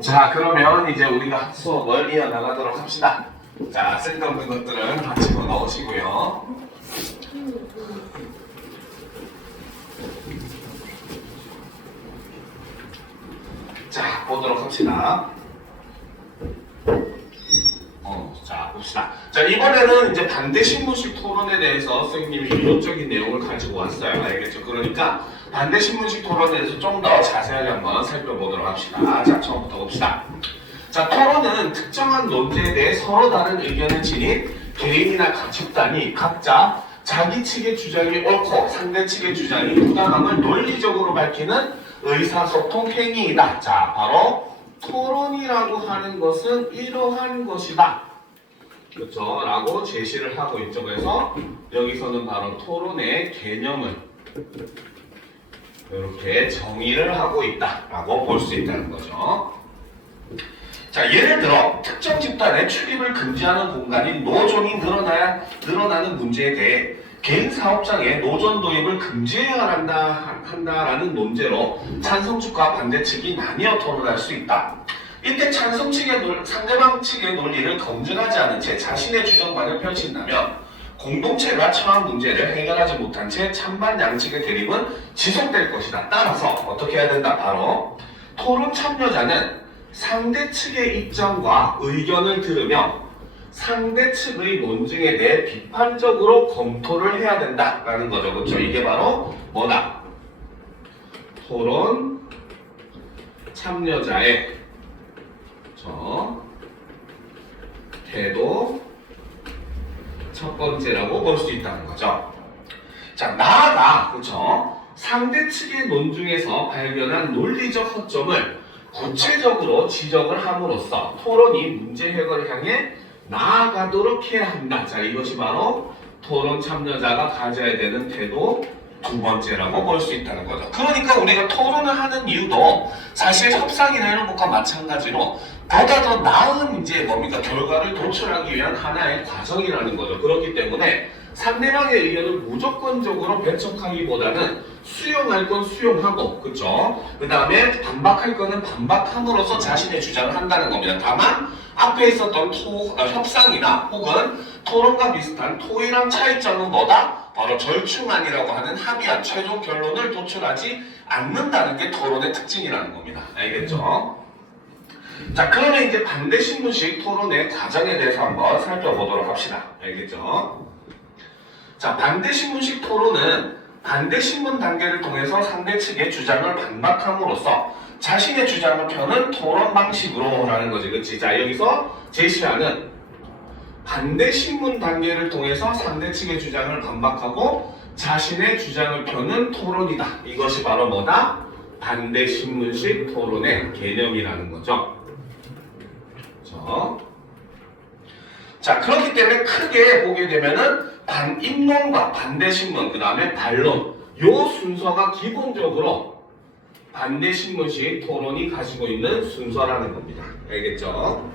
자, 그러면 이제 우리가 수업을 이어나가도록 합시다. 자, 쓸데없는 것들은 다 집어넣으시고요. 자, 보도록 합시다. 자, 봅시다. 자, 이번에는 이제 반대신문식 토론에 대해서 선생님이 이론적인 내용을 가지고 왔어요. 알겠죠? 그러니까 반대신문식 토론에 대해서 좀 더 자세하게 한번 살펴보도록 합시다. 자, 처음부터 봅시다. 자, 토론은 특정한 논제에 대해 서로 다른 의견을 지닌 개인이나 집단이 각자 자기 측의 주장이 옳고 상대 측의 주장이 부당함을 논리적으로 밝히는 의사소통 행위이다. 자, 바로 토론이라고 하는 것은 이러한 것이다. 그렇죠? 라고 제시를 하고 있죠. 그래서 여기서는 바로 토론의 개념을 이렇게 정의를 하고 있다 라고 볼 수 있다는 거죠. 자, 예를 들어 특정 집단의 출입을 금지하는 공간인 노존이 늘어나는 문제에 대해 개인 사업장에 노존 도입을 금지해야 한다라는 논제로 찬성 측과 반대 측이 나뉘어 토론할 수 있다. 이때 찬성 측의 상대방 측의 논리를 검증하지 않은 채 자신의 주장만을 펼친다면 공동체가 처한 문제를 해결하지 못한 채 찬반 양측의 대립은 지속될 것이다. 따라서 어떻게 해야 된다? 바로 토론 참여자는 상대 측의 입장과 의견을 들으며 상대 측의 논증에 대해 비판적으로 검토를 해야 된다라는 거죠. 그렇죠? 이게 바로 뭐다? 토론 참여자의 태도 첫 번째라고 볼 수 있다는 거죠. 자, 나아가 그렇죠? 상대 측의 논중에서 발견한 논리적 허점을 구체적으로 지적을 함으로써 토론이 문제 해결을 향해 나아가도록 해야 한다. 자, 이것이 바로 토론 참여자가 가져야 되는 태도 두 번째라고 볼 수 있다는 거죠. 그러니까 우리가 토론을 하는 이유도 사실 협상이나 이런 것과 마찬가지로 보다 더 나은 이제 뭡니까 결과를 도출하기 위한 하나의 과정이라는 거죠. 그렇기 때문에 상대방의 의견을 무조건적으로 배척하기보다는 수용할 건 수용하고, 그렇죠? 그 다음에 반박할 거는 반박함으로써 자신의 주장을 한다는 겁니다. 다만 앞에 있었던 협상이나 혹은 토론과 비슷한 토의랑 차이점은 뭐다? 바로 절충안이라고 하는 합의안, 최종 결론을 도출하지 않는다는 게 토론의 특징이라는 겁니다. 알겠죠? 자, 그러면 이제 반대신문식 토론의 과정에 대해서 한번 살펴보도록 합시다. 알겠죠? 자, 반대신문식 토론은 반대신문 단계를 통해서 상대 측의 주장을 반박함으로써 자신의 주장을 펴는 토론 방식으로 라는 거지. 그치? 자, 여기서 제시하는 반대신문 단계를 통해서 상대 측의 주장을 반박하고 자신의 주장을 펴는 토론이다. 이것이 바로 뭐다? 반대신문식 토론의 개념이라는 거죠. 그렇죠? 자, 그렇기 때문에 크게 보게 되면은 반입론과 반대신문, 그 다음에 반론, 요 순서가 기본적으로 반대신문식 토론이 가지고 있는 순서라는 겁니다. 알겠죠?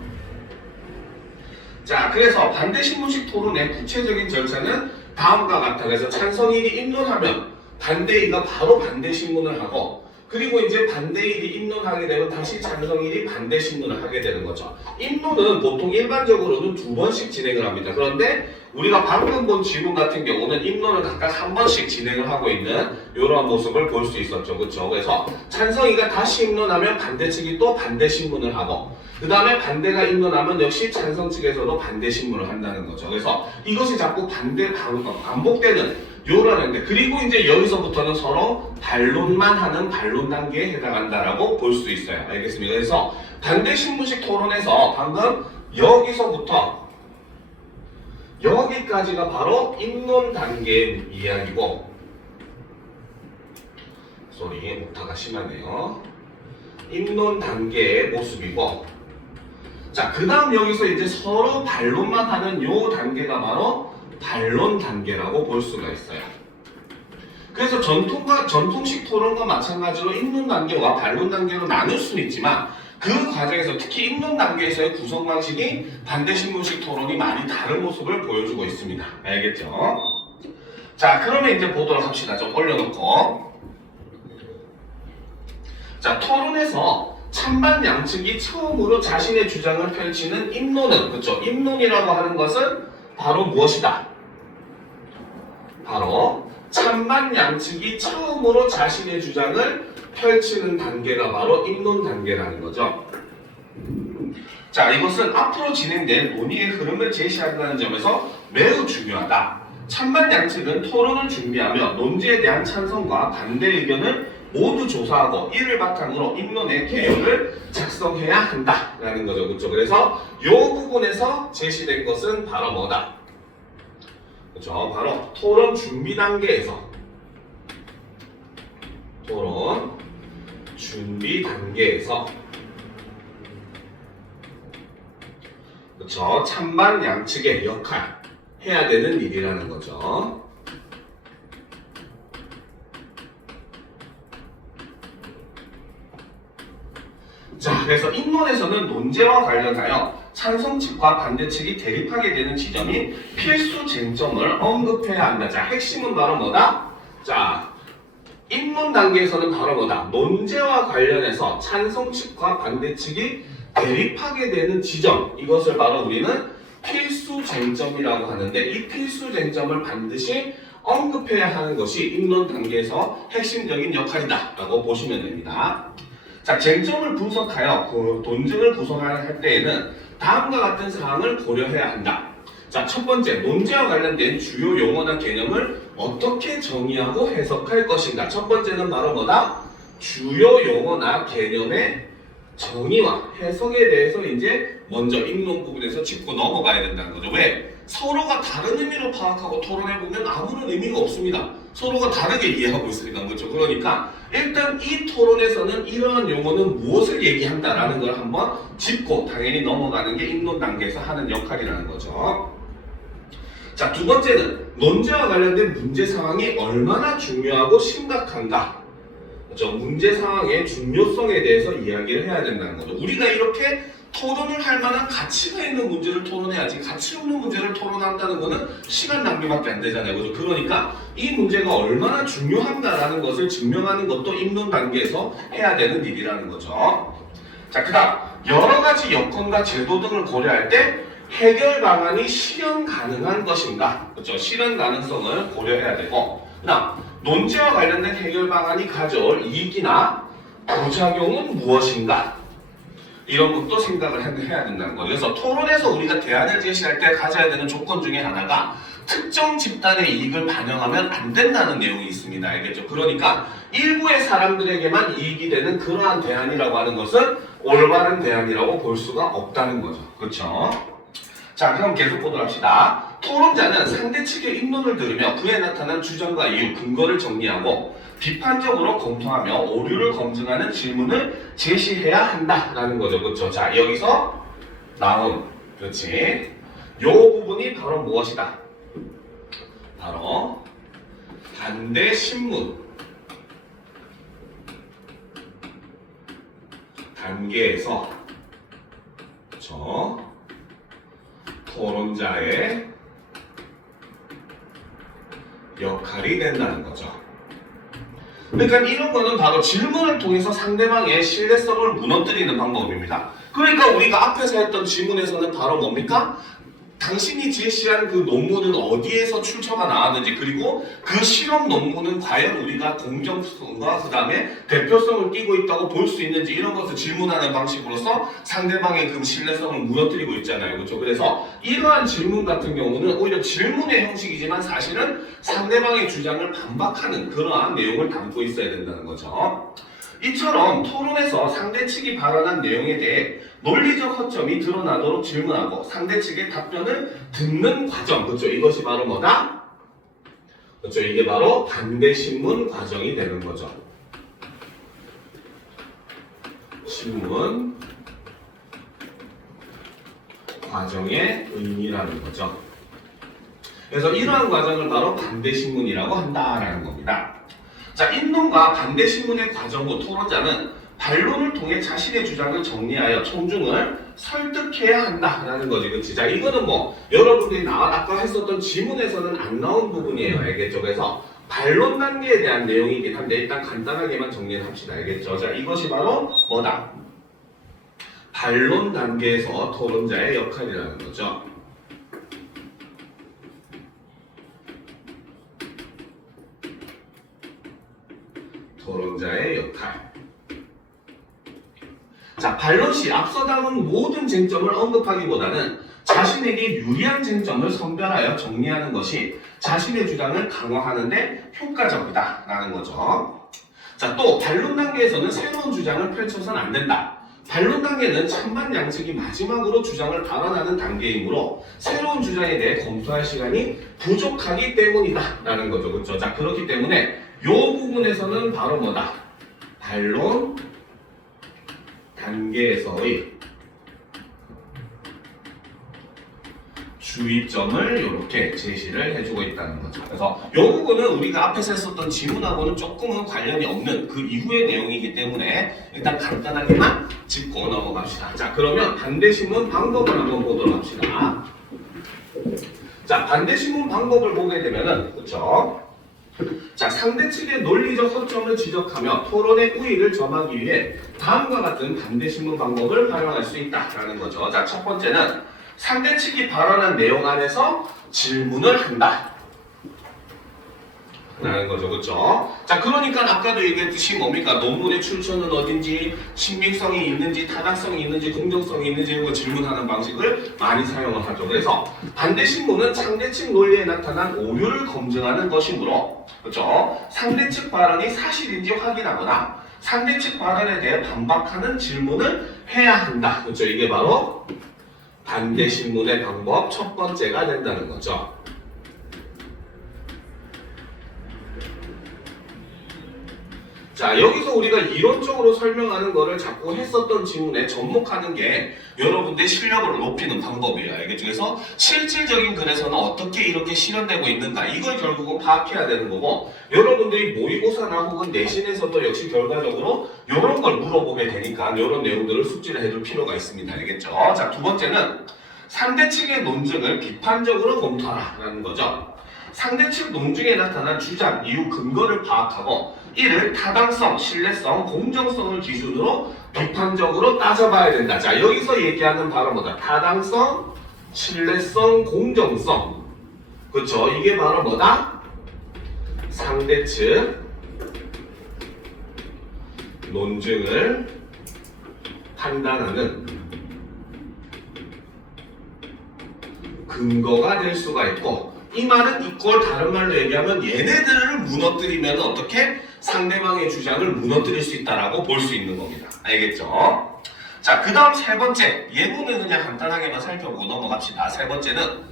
자, 그래서 반대신문식 토론의 구체적인 절차는 다음과 같아. 그래서 찬성인이 입론하면 반대인가 바로 반대신문을 하고, 그리고 이제 반대인이 입론하게 되면 다시 찬성인이 반대신문을 하게 되는 거죠. 입론은 보통 일반적으로는 2번씩 진행을 합니다. 그런데 우리가 방금 본 질문 같은 경우는 입론을 각각 1번씩 진행을 하고 있는 이러한 모습을 볼 수 있었죠. 그렇죠? 그래서 찬성이가 다시 입론하면 반대 측이 또 반대 신문을 하고, 그 다음에 반대가 입론하면 역시 찬성 측에서도 반대 신문을 한다는 거죠. 그래서 이것이 자꾸 반복되는 요라는데, 그리고 이제 여기서부터는 서로 반론만 하는 반론 단계에 해당한다라고 볼 수 있어요. 알겠습니다. 그래서 반대 신문식 토론에서 방금 여기서부터 여기까지가 바로 입론 단계의 이야기고, 소리 오타가 심하네요. 입론 단계의 모습이고, 자, 그 다음 여기서 이제 서로 반론만 하는 요 단계가 바로 반론 단계라고 볼 수가 있어요. 그래서 전통식 토론과 마찬가지로 입론 단계와 반론 단계로 나눌 수는 있지만, 그 과정에서 특히 입론 단계에서의 구성 방식이 반대신문식 토론이 많이 다른 모습을 보여주고 있습니다. 알겠죠? 자, 그러면 이제 보도록 합시다. 좀 올려놓고. 자, 토론에서 찬반 양측이 처음으로 자신의 주장을 펼치는 입론은, 그렇죠? 입론이라고 하는 것은 바로 무엇이다? 바로 찬반 양측이 처음으로 자신의 주장을 펼치는 단계가 바로 입론 단계라는 거죠. 자, 이것은 앞으로 진행될 논의의 흐름을 제시한다는 점에서 매우 중요하다. 찬반 양측은 토론을 준비하며 논지에 대한 찬성과 반대 의견을 모두 조사하고 이를 바탕으로 입론의 개요를 작성해야 한다라는 거죠. 그렇죠? 그래서 이 부분에서 제시된 것은 바로 뭐다? 그렇죠? 바로 토론 준비 단계에서 그렇죠? 찬반 양측의 역할 해야 되는 일이라는 거죠. 자, 그래서 입론에서는 논제와 관련하여 찬성 측과 반대 측이 대립하게 되는 지점인 필수 쟁점을 언급해야 한다. 자, 핵심은 바로 뭐다? 자, 입론 단계에서는 바로 뭐다? 논제와 관련해서 찬성 측과 반대 측이 대립하게 되는 지점, 이것을 바로 우리는 필수 쟁점이라고 하는데, 이 필수 쟁점을 반드시 언급해야 하는 것이 입론 단계에서 핵심적인 역할이다 라고 보시면 됩니다. 자, 쟁점을 분석하여 그 논증을 구성할 때에는 다음과 같은 사항을 고려해야 한다. 자, 첫 번째, 논제와 관련된 주요 용어나 개념을 어떻게 정의하고 해석할 것인가. 첫 번째는 바로 뭐다? 주요 용어나 개념의 정의와 해석에 대해서 이제 먼저 입론 부분에서 짚고 넘어가야 된다는 거죠. 왜? 서로가 다른 의미로 파악하고 토론해보면 아무런 의미가 없습니다. 서로가 다르게 이해하고 있으니까. 그렇죠? 그러니까 일단 이 토론에서는 이러한 용어는 무엇을 얘기한다라는 걸 한번 짚고 당연히 넘어가는 게 입론 단계에서 하는 역할이라는 거죠. 자, 두 번째는 논제와 관련된 문제 상황이 얼마나 중요하고 심각한가. 그렇죠? 문제 상황의 중요성에 대해서 이야기를 해야 된다는 거죠. 우리가 이렇게 토론을 할 만한 가치가 있는 문제를 토론해야지, 가치 없는 문제를 토론한다는 거는 시간 낭비밖에 안 되잖아요. 그죠? 그러니까 이 문제가 얼마나 중요한가라는 것을 증명하는 것도 입론 단계에서 해야 되는 일이라는 거죠. 자, 그 다음 여러 가지 여건과 제도 등을 고려할 때 해결 방안이 실현 가능한 것인가, 그렇죠? 실현 가능성을 고려해야 되고, 그 다음 논제와 관련된 해결 방안이 가져올 이익이나 부작용은 무엇인가, 이런 것도 생각을 해야 된다는 거죠. 그래서 토론에서 우리가 대안을 제시할 때 가져야 되는 조건 중에 하나가 특정 집단의 이익을 반영하면 안 된다는 내용이 있습니다. 알겠죠? 그러니까 일부의 사람들에게만 이익이 되는 그러한 대안이라고 하는 것은 올바른 대안이라고 볼 수가 없다는 거죠. 그렇죠? 자, 그럼 계속 보도록 합시다. 토론자는 상대 측의 입론을 들으며 그에 나타난 주장과 이유, 근거를 정리하고 비판적으로 검토하며 오류를 검증하는 질문을 제시해야 한다라는 거죠. 그렇죠? 자, 여기서 나온, 그렇지? 요 부분이 바로 무엇이다? 바로 반대 신문 단계에서, 그렇죠? 토론자의 역할이 된다는 거죠. 그러니까 이런 거는 바로 질문을 통해서 상대방의 신뢰성을 무너뜨리는 방법입니다. 그러니까 우리가 앞에서 했던 질문에서는 바로 뭡니까? 당신이 제시한 그 논문은 어디에서 출처가 나왔는지, 그리고 그 실험 논문은 과연 우리가 공정성과 그 다음에 대표성을 띠고 있다고 볼 수 있는지, 이런 것을 질문하는 방식으로서 상대방의 그 신뢰성을 무너뜨리고 있잖아요. 그렇죠? 그래서 이러한 질문 같은 경우는 오히려 질문의 형식이지만 사실은 상대방의 주장을 반박하는 그러한 내용을 담고 있어야 된다는 거죠. 이처럼 토론에서 상대 측이 발언한 내용에 대해 논리적 허점이 드러나도록 질문하고 상대 측의 답변을 듣는 과정, 그렇죠? 이것이 바로 뭐다? 그렇죠? 이게 바로 반대 신문 과정이 되는 거죠. 신문 과정의 의미라는 거죠. 그래서 이러한 과정을 바로 반대 신문이라고 한다라는 겁니다. 자, 입론과 반대 신문의 과정 후 토론자는 반론을 통해 자신의 주장을 정리하여 청중을 설득해야 한다라는 거지, 그치? 자, 이거는 뭐 여러분들이 아까 했었던 지문에서는 안 나온 부분이에요, 알겠죠? 그래서 반론 단계에 대한 내용이긴 한데 일단 간단하게만 정리를 합시다. 알겠죠? 자, 이것이 바로 뭐다? 반론 단계에서 토론자의 역할이라는 거죠. 토론자의 역할. 자, 반론 시 앞서 다룬 모든 쟁점을 언급하기보다는 자신에게 유리한 쟁점을 선별하여 정리하는 것이 자신의 주장을 강화하는데 효과적이다라는 거죠. 자, 또 반론 단계에서는 새로운 주장을 펼쳐서는 안 된다. 반론 단계는 찬반 양측이 마지막으로 주장을 발언하는 단계이므로 새로운 주장에 대해 검토할 시간이 부족하기 때문이다라는 거죠. 그렇죠? 자, 그렇기 때문에 이 부분에서는 바로 뭐다? 반론 단계에서의 주의점을 이렇게 제시를 해주고 있다는 거죠. 그래서 이 부분은 우리가 앞에서 했었던 지문하고는 조금은 관련이 없는 그 이후의 내용이기 때문에 일단 간단하게만 짚고 넘어갑시다. 자, 그러면 반대신문 방법을 한번 보도록 합시다. 자, 반대신문 방법을 보게 되면은, 그렇죠? 자, 상대 측의 논리적 허점을 지적하며 토론의 우위를 점하기 위해 다음과 같은 반대신문 방법을 활용할 수 있다라는 거죠. 자, 첫 번째는 상대 측이 발언한 내용 안에서 질문을 한다 라는 거죠. 그렇죠? 자, 그러니까 아까도 얘기했듯이 뭡니까? 논문의 출처는 어딘지, 신빙성이 있는지, 타당성이 있는지, 공정성이 있는지 이런 거 질문하는 방식을 많이 사용을 하죠. 그래서 반대신문은 상대측 논리에 나타난 오류를 검증하는 것이므로, 그렇죠? 상대측 발언이 사실인지 확인하거나 상대측 발언에 대해 반박하는 질문을 해야 한다. 그렇죠? 이게 바로 반대신문의 방법 첫 번째가 된다는 거죠. 자, 여기서 우리가 이론적으로 설명하는 거를 자꾸 했었던 지문에 접목하는 게 여러분들의 실력을 높이는 방법이에요. 알겠죠? 그래서 실질적인 글에서는 어떻게 이렇게 실현되고 있는가 이걸 결국은 파악해야 되는 거고 여러분들이 모의고사나 혹은 내신에서도 역시 결과적으로 이런 걸 물어보게 되니까 이런 내용들을 숙지를 해둘 필요가 있습니다. 알겠죠? 자, 두 번째는 상대 측의 논증을 비판적으로 검토하라는 거죠. 상대 측 논증에 나타난 주장, 이유, 근거를 파악하고 이를 타당성, 신뢰성, 공정성을 기준으로 비판적으로 따져봐야 된다. 자, 여기서 얘기하는 바로 뭐다? 타당성, 신뢰성, 공정성. 그렇죠? 이게 바로 뭐다? 상대 측 논증을 판단하는 근거가 될 수가 있고 이 말은 이꼴 다른 말로 얘기하면 얘네들을 무너뜨리면 어떻게 상대방의 주장을 무너뜨릴 수 있다라고 볼 수 있는 겁니다. 알겠죠? 자, 그 다음 세 번째 예문을 그냥 간단하게만 살펴보고 넘어갑시다. 세 번째는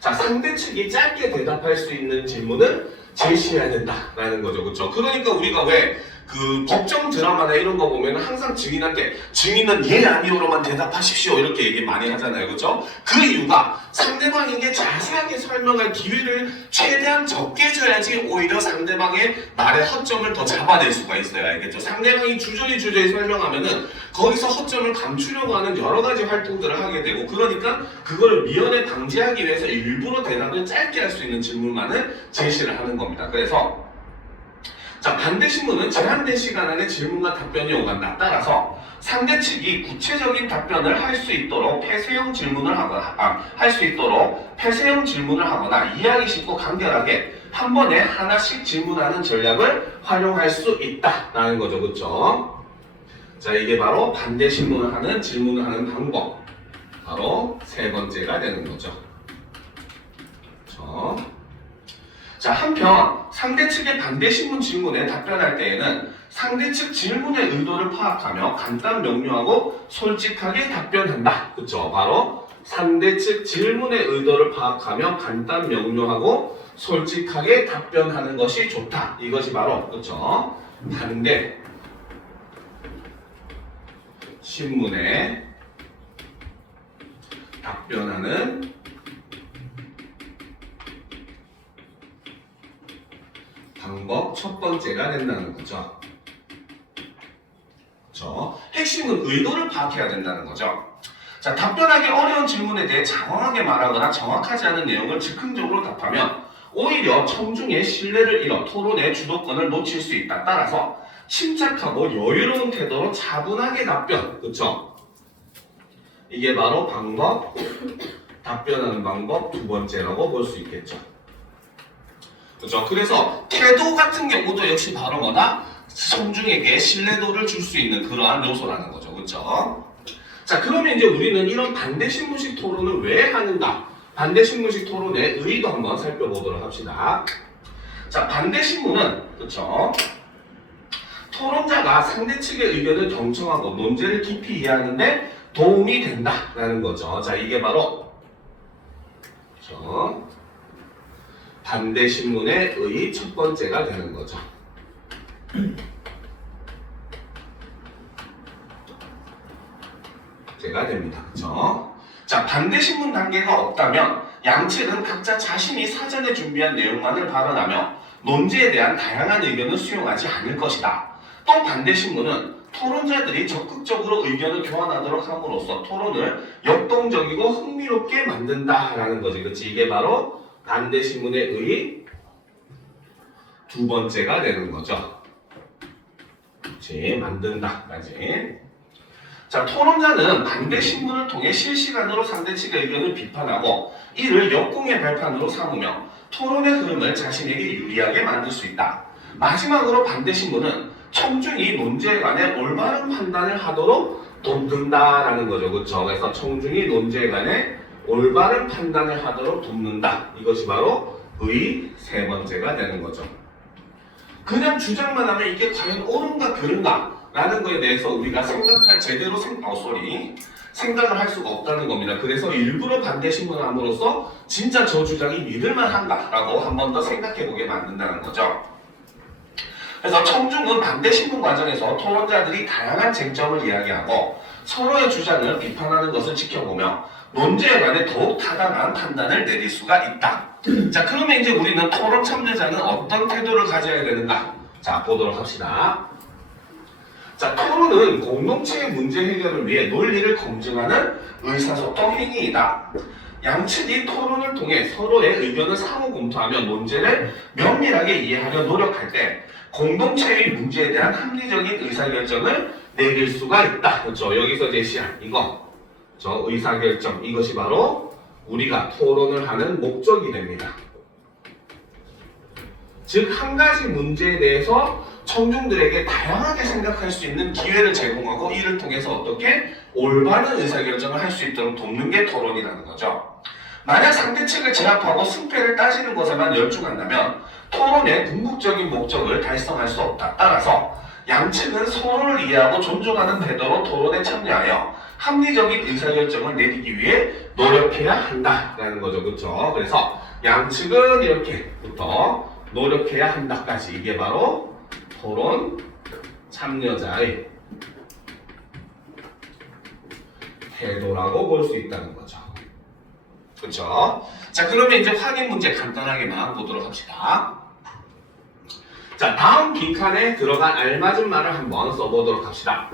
자, 상대 측이 짧게 대답할 수 있는 질문을 제시해야 된다라는 거죠. 그렇죠? 그러니까 우리가 왜 그 법정 드라마나 이런 거 보면 항상 증인한테 증인은 예 아니오로만 대답하십시오 이렇게 얘기 많이 하잖아요. 그렇죠? 그 이유가 상대방에게 자세하게 설명할 기회를 최대한 적게 줘야지 오히려 상대방의 말의 허점을 더 잡아낼 수가 있어요. 알겠죠? 상대방이 주저리 설명하면은 거기서 허점을 감추려고 하는 여러 가지 활동들을 하게 되고 그러니까 그걸 미연에 방지하기 위해서 일부러 대답을 짧게 할 수 있는 질문만을 제시를 하는 겁니다. 그래서 자, 반대신문은 제한된 시간 안에 질문과 답변이 오간다. 따라서 상대 측이 구체적인 답변을 할 수 있도록 폐쇄형 질문을 하거나 이해하기 쉽고 간결하게 한 번에 하나씩 질문하는 전략을 활용할 수 있다라는 거죠. 그렇죠? 자, 이게 바로 반대신문을 하는 질문을 하는 방법. 바로 세 번째가 되는 거죠. 그렇죠? 자, 한편 상대 측의 반대신문 질문에 답변할 때에는 상대 측 질문의 의도를 파악하며 간단 명료하고 솔직하게 답변한다. 그렇죠? 바로 상대 측 질문의 의도를 파악하며 간단 명료하고 솔직하게 답변하는 것이 좋다. 이것이 바로 그렇죠? 반대 신문에 답변하는 방법 첫 번째가 된다는 거죠. 그렇죠? 핵심은 의도를 파악해야 된다는 거죠. 자, 답변하기 어려운 질문에 대해 장황하게 말하거나 정확하지 않은 내용을 즉흥적으로 답하면 오히려 청중의 신뢰를 잃어 토론의 주도권을 놓칠 수 있다. 따라서 침착하고 여유로운 태도로 차분하게 답변. 그쵸? 이게 바로 방법, 답변하는 방법 두 번째라고 볼 수 있겠죠. 그죠? 그래서 태도 같은 경우도 역시 바로 뭐다? 청중에게 신뢰도를 줄 수 있는 그러한 요소라는 거죠. 그쵸? 자, 그러면 이제 우리는 이런 반대신문식 토론을 왜 하는가? 반대신문식 토론의 의의도 한번 살펴보도록 합시다. 자, 반대신문은, 그쵸? 토론자가 상대 측의 의견을 경청하고 논제를 깊이 이해하는데 도움이 된다라는 거죠. 자, 이게 바로 그쵸? 반대신문의 의의 첫 번째가 되는 거죠. 가 됩니다. 그쵸? 자, 반대신문 단계가 없다면 양측은 각자 자신이 사전에 준비한 내용만을 발언하며 논제에 대한 다양한 의견을 수용하지 않을 것이다. 또 반대신문은 토론자들이 적극적으로 의견을 교환하도록 함으로써 토론을 역동적이고 흥미롭게 만든다라는 거지. 그렇지? 이게 바로 반대신문의 의의 두 번째가 되는 거죠. 그렇지? 만든다까지. 자, 토론자는 반대 신문을 통해 실시간으로 상대 측의 의견을 비판하고 이를 역공의 발판으로 삼으며 토론의 흐름을 자신에게 유리하게 만들 수 있다. 마지막으로 반대 신문은 청중이 논제에 관해 올바른 판단을 하도록 돕는다라는 거죠. 그렇죠? 그래서 청중이 논제에 관해 올바른 판단을 하도록 돕는다. 이것이 바로 의 세 번째가 되는 거죠. 그냥 주장만 하면 이게 과연 옳은가 그른가? 라는 거에 대해서 우리가 제대로 생각을 할 수가 없다는 겁니다. 그래서 일부러 반대 신문을 함으로써 진짜 저 주장이 믿을만 한가라고 한 번 더 생각해 보게 만든다는 거죠. 그래서 청중은 반대 신문 과정에서 토론자들이 다양한 쟁점을 이야기하고 서로의 주장을 비판하는 것을 지켜보며 논제에 관해 더욱 타당한 판단을 내릴 수가 있다. 자, 그러면 이제 우리는 토론 참여자는 어떤 태도를 가져야 되는가? 자, 보도록 합시다. 자, 토론은 공동체의 문제 해결을 위해 논리를 검증하는 의사소통 행위이다. 양측이 토론을 통해 서로의 의견을 상호 검토하며 문제를 면밀하게 이해하려 노력할 때 공동체의 문제에 대한 합리적인 의사결정을 내릴 수가 있다. 그렇죠? 여기서 제시한 이거, 저 의사결정, 이것이 바로 우리가 토론을 하는 목적이 됩니다. 즉, 한 가지 문제에 대해서 청중들에게 다양하게 생각할 수 있는 기회를 제공하고 이를 통해서 어떻게 올바른 의사결정을 할 수 있도록 돕는 게 토론이라는 거죠. 만약 상대 측을 제압하고 승패를 따지는 것에만 열중한다면 토론의 궁극적인 목적을 달성할 수 없다. 따라서 양측은 서로를 이해하고 존중하는 태도로 토론에 참여하여 합리적인 의사결정을 내리기 위해 노력해야 한다라는 거죠. 그렇죠? 그래서 양측은 이렇게부터 노력해야 한다까지, 이게 바로 토론 참여자의 태도라고 볼 수 있다는 거죠. 그렇죠? 자, 그러면 이제 확인 문제 간단하게만 보도록 합시다. 자, 다음 빈칸에 들어간 알맞은 말을 한번 써보도록 합시다.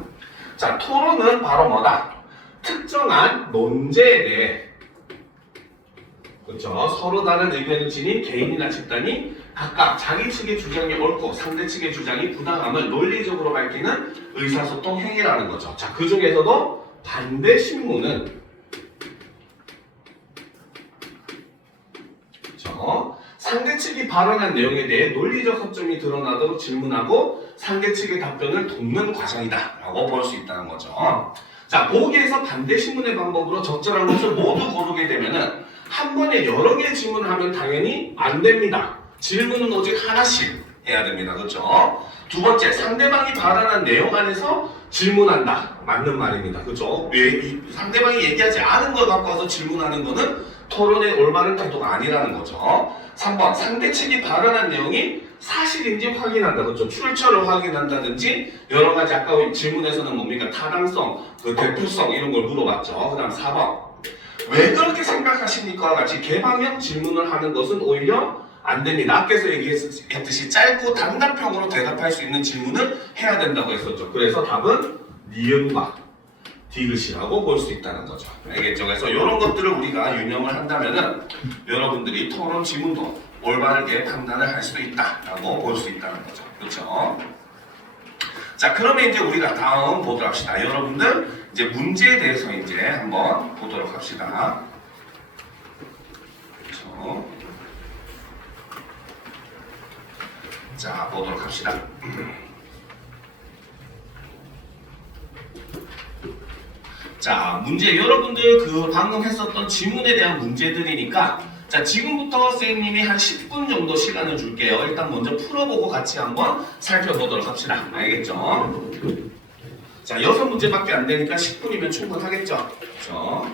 자, 토론은 바로 뭐다? 특정한 논제에 대해, 그렇죠? 서로 다른 의견을 지닌 개인이나 집단이 각각 자기 측의 주장이 옳고 상대 측의 주장이 부당함을 논리적으로 밝히는 의사소통 행위라는 거죠. 자, 그 중에서도 반대 신문은 상대 측이 발언한 내용에 대해 논리적 허점이 드러나도록 질문하고 상대 측의 답변을 돕는 과정이다 라고 볼 수 있다는 거죠. 자, 보기에서 반대 신문의 방법으로 적절한 것을 모두 고르게 되면은 한 번에 여러 개의 질문을 하면 당연히 안 됩니다. 질문은 오직 하나씩 해야 됩니다. 그렇죠? 두 번째, 상대방이 발언한 내용 안에서 질문한다. 맞는 말입니다. 그렇죠? 상대방이 얘기하지 않은 걸 갖고 와서 질문하는 거는 토론의 올바른 태도가 아니라는 거죠. 3번, 상대 측이 발언한 내용이 사실인지 확인한다. 그렇죠? 출처를 확인한다든지 여러 가지 아까 질문에서는 뭡니까? 타당성, 대표성 이런 걸 물어봤죠. 그 다음 4번, 왜 그렇게 생각하십니까? 같이 개방형 질문을 하는 것은 오히려 안 됩니다. 앞에서 얘기했듯이 짧고 단답형으로 대답할 수 있는 질문을 해야 된다고 했었죠. 그래서 답은 니은과 디귿이라고 볼 수 있다는 거죠. 알겠죠? 그래서 이런 것들을 우리가 유념을 한다면은 여러분들이 토론 지문도 올바르게 판단을 할 수도 있다라고 볼 수 있다는 거죠. 그렇죠? 자, 그러면 이제 우리가 다음 보도록 합시다. 여러분들 이제 문제에 대해서 이제 한번 보도록 합시다. 그렇죠? 자, 보도록 합시다. 자, 문제 여러분들 그 방금 했었던 지문에 대한 문제들이니까 자, 지금부터 선생님이 한 10분 정도 시간을 줄게요. 일단 먼저 풀어보고 같이 한번 살펴보도록 합시다. 알겠죠? 자, 6문제밖에 안 되니까 10분이면 충분하겠죠? 그렇죠?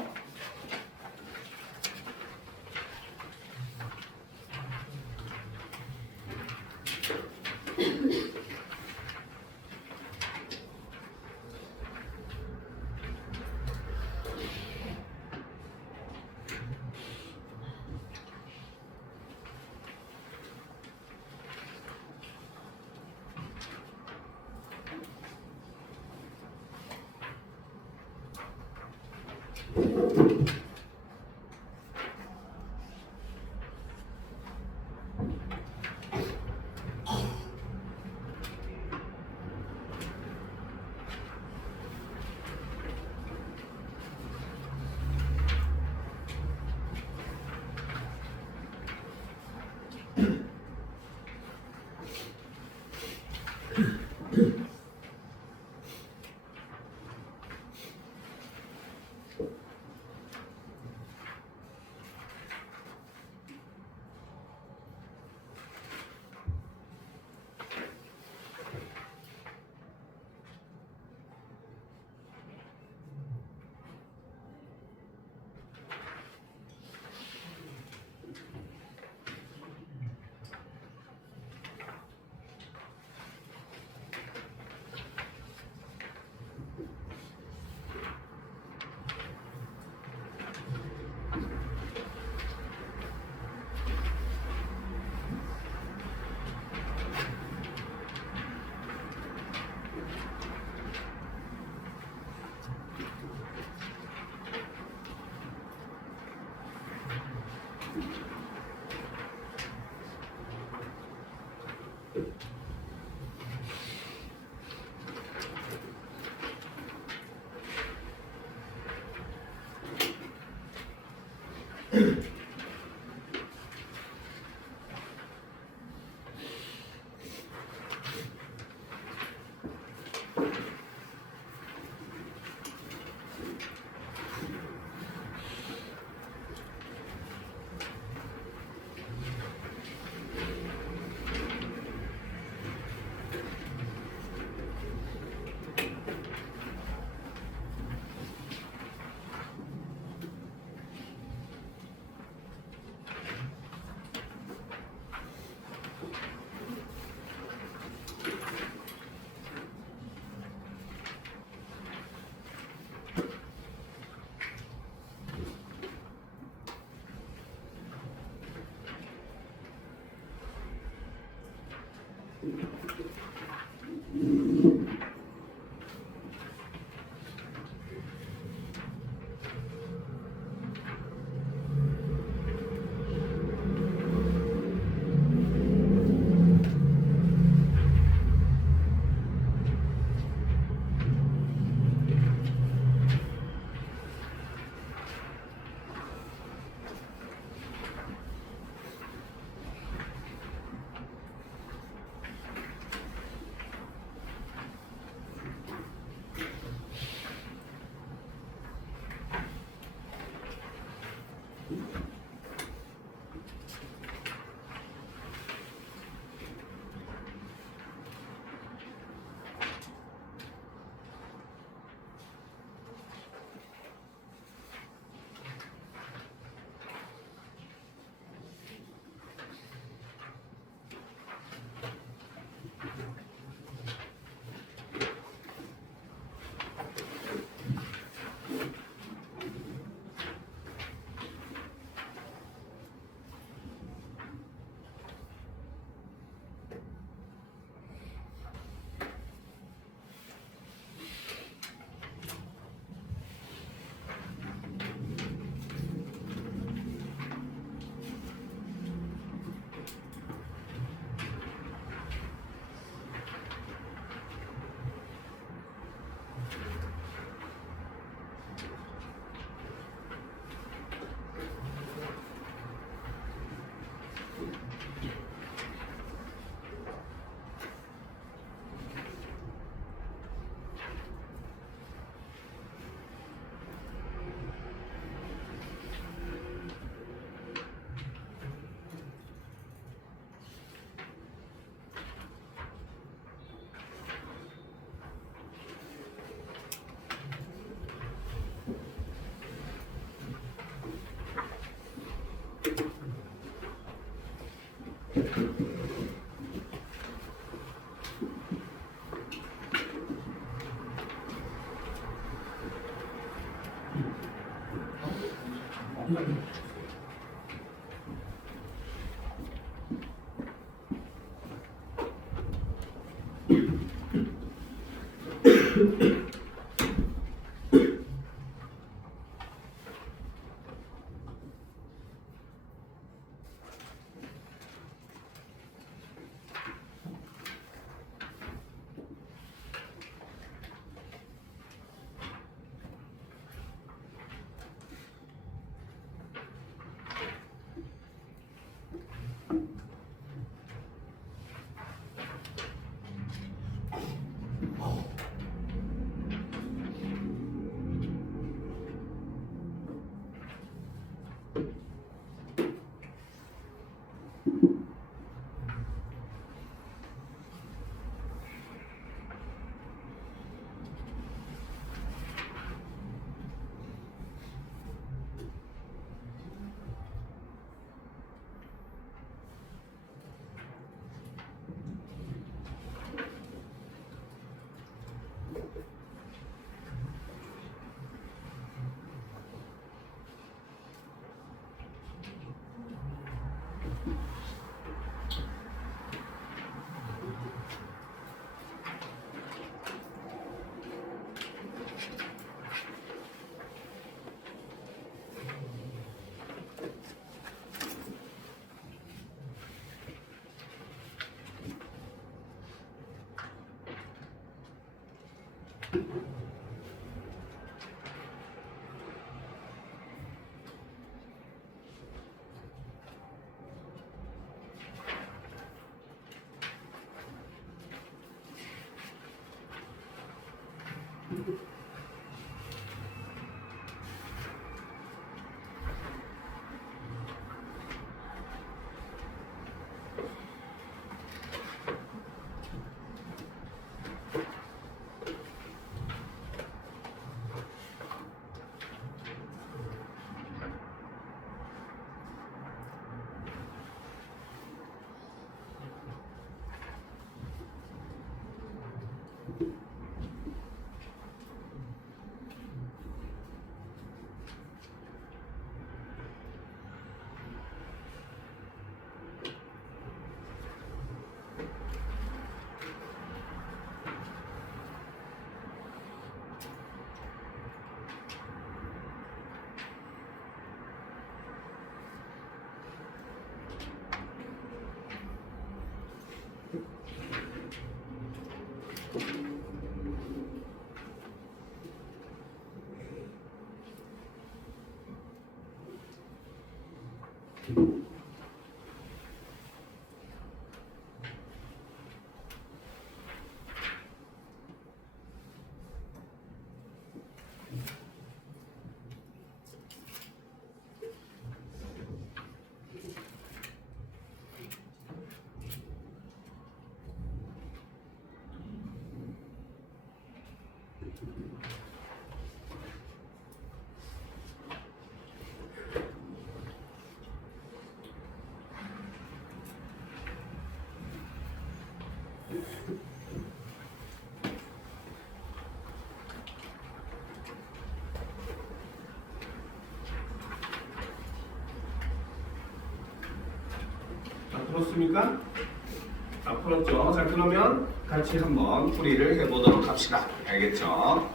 그렇습니까? 자, 풀었죠? 자, 그러면 같이 한번 풀이를 해보도록 합시다. 알겠죠?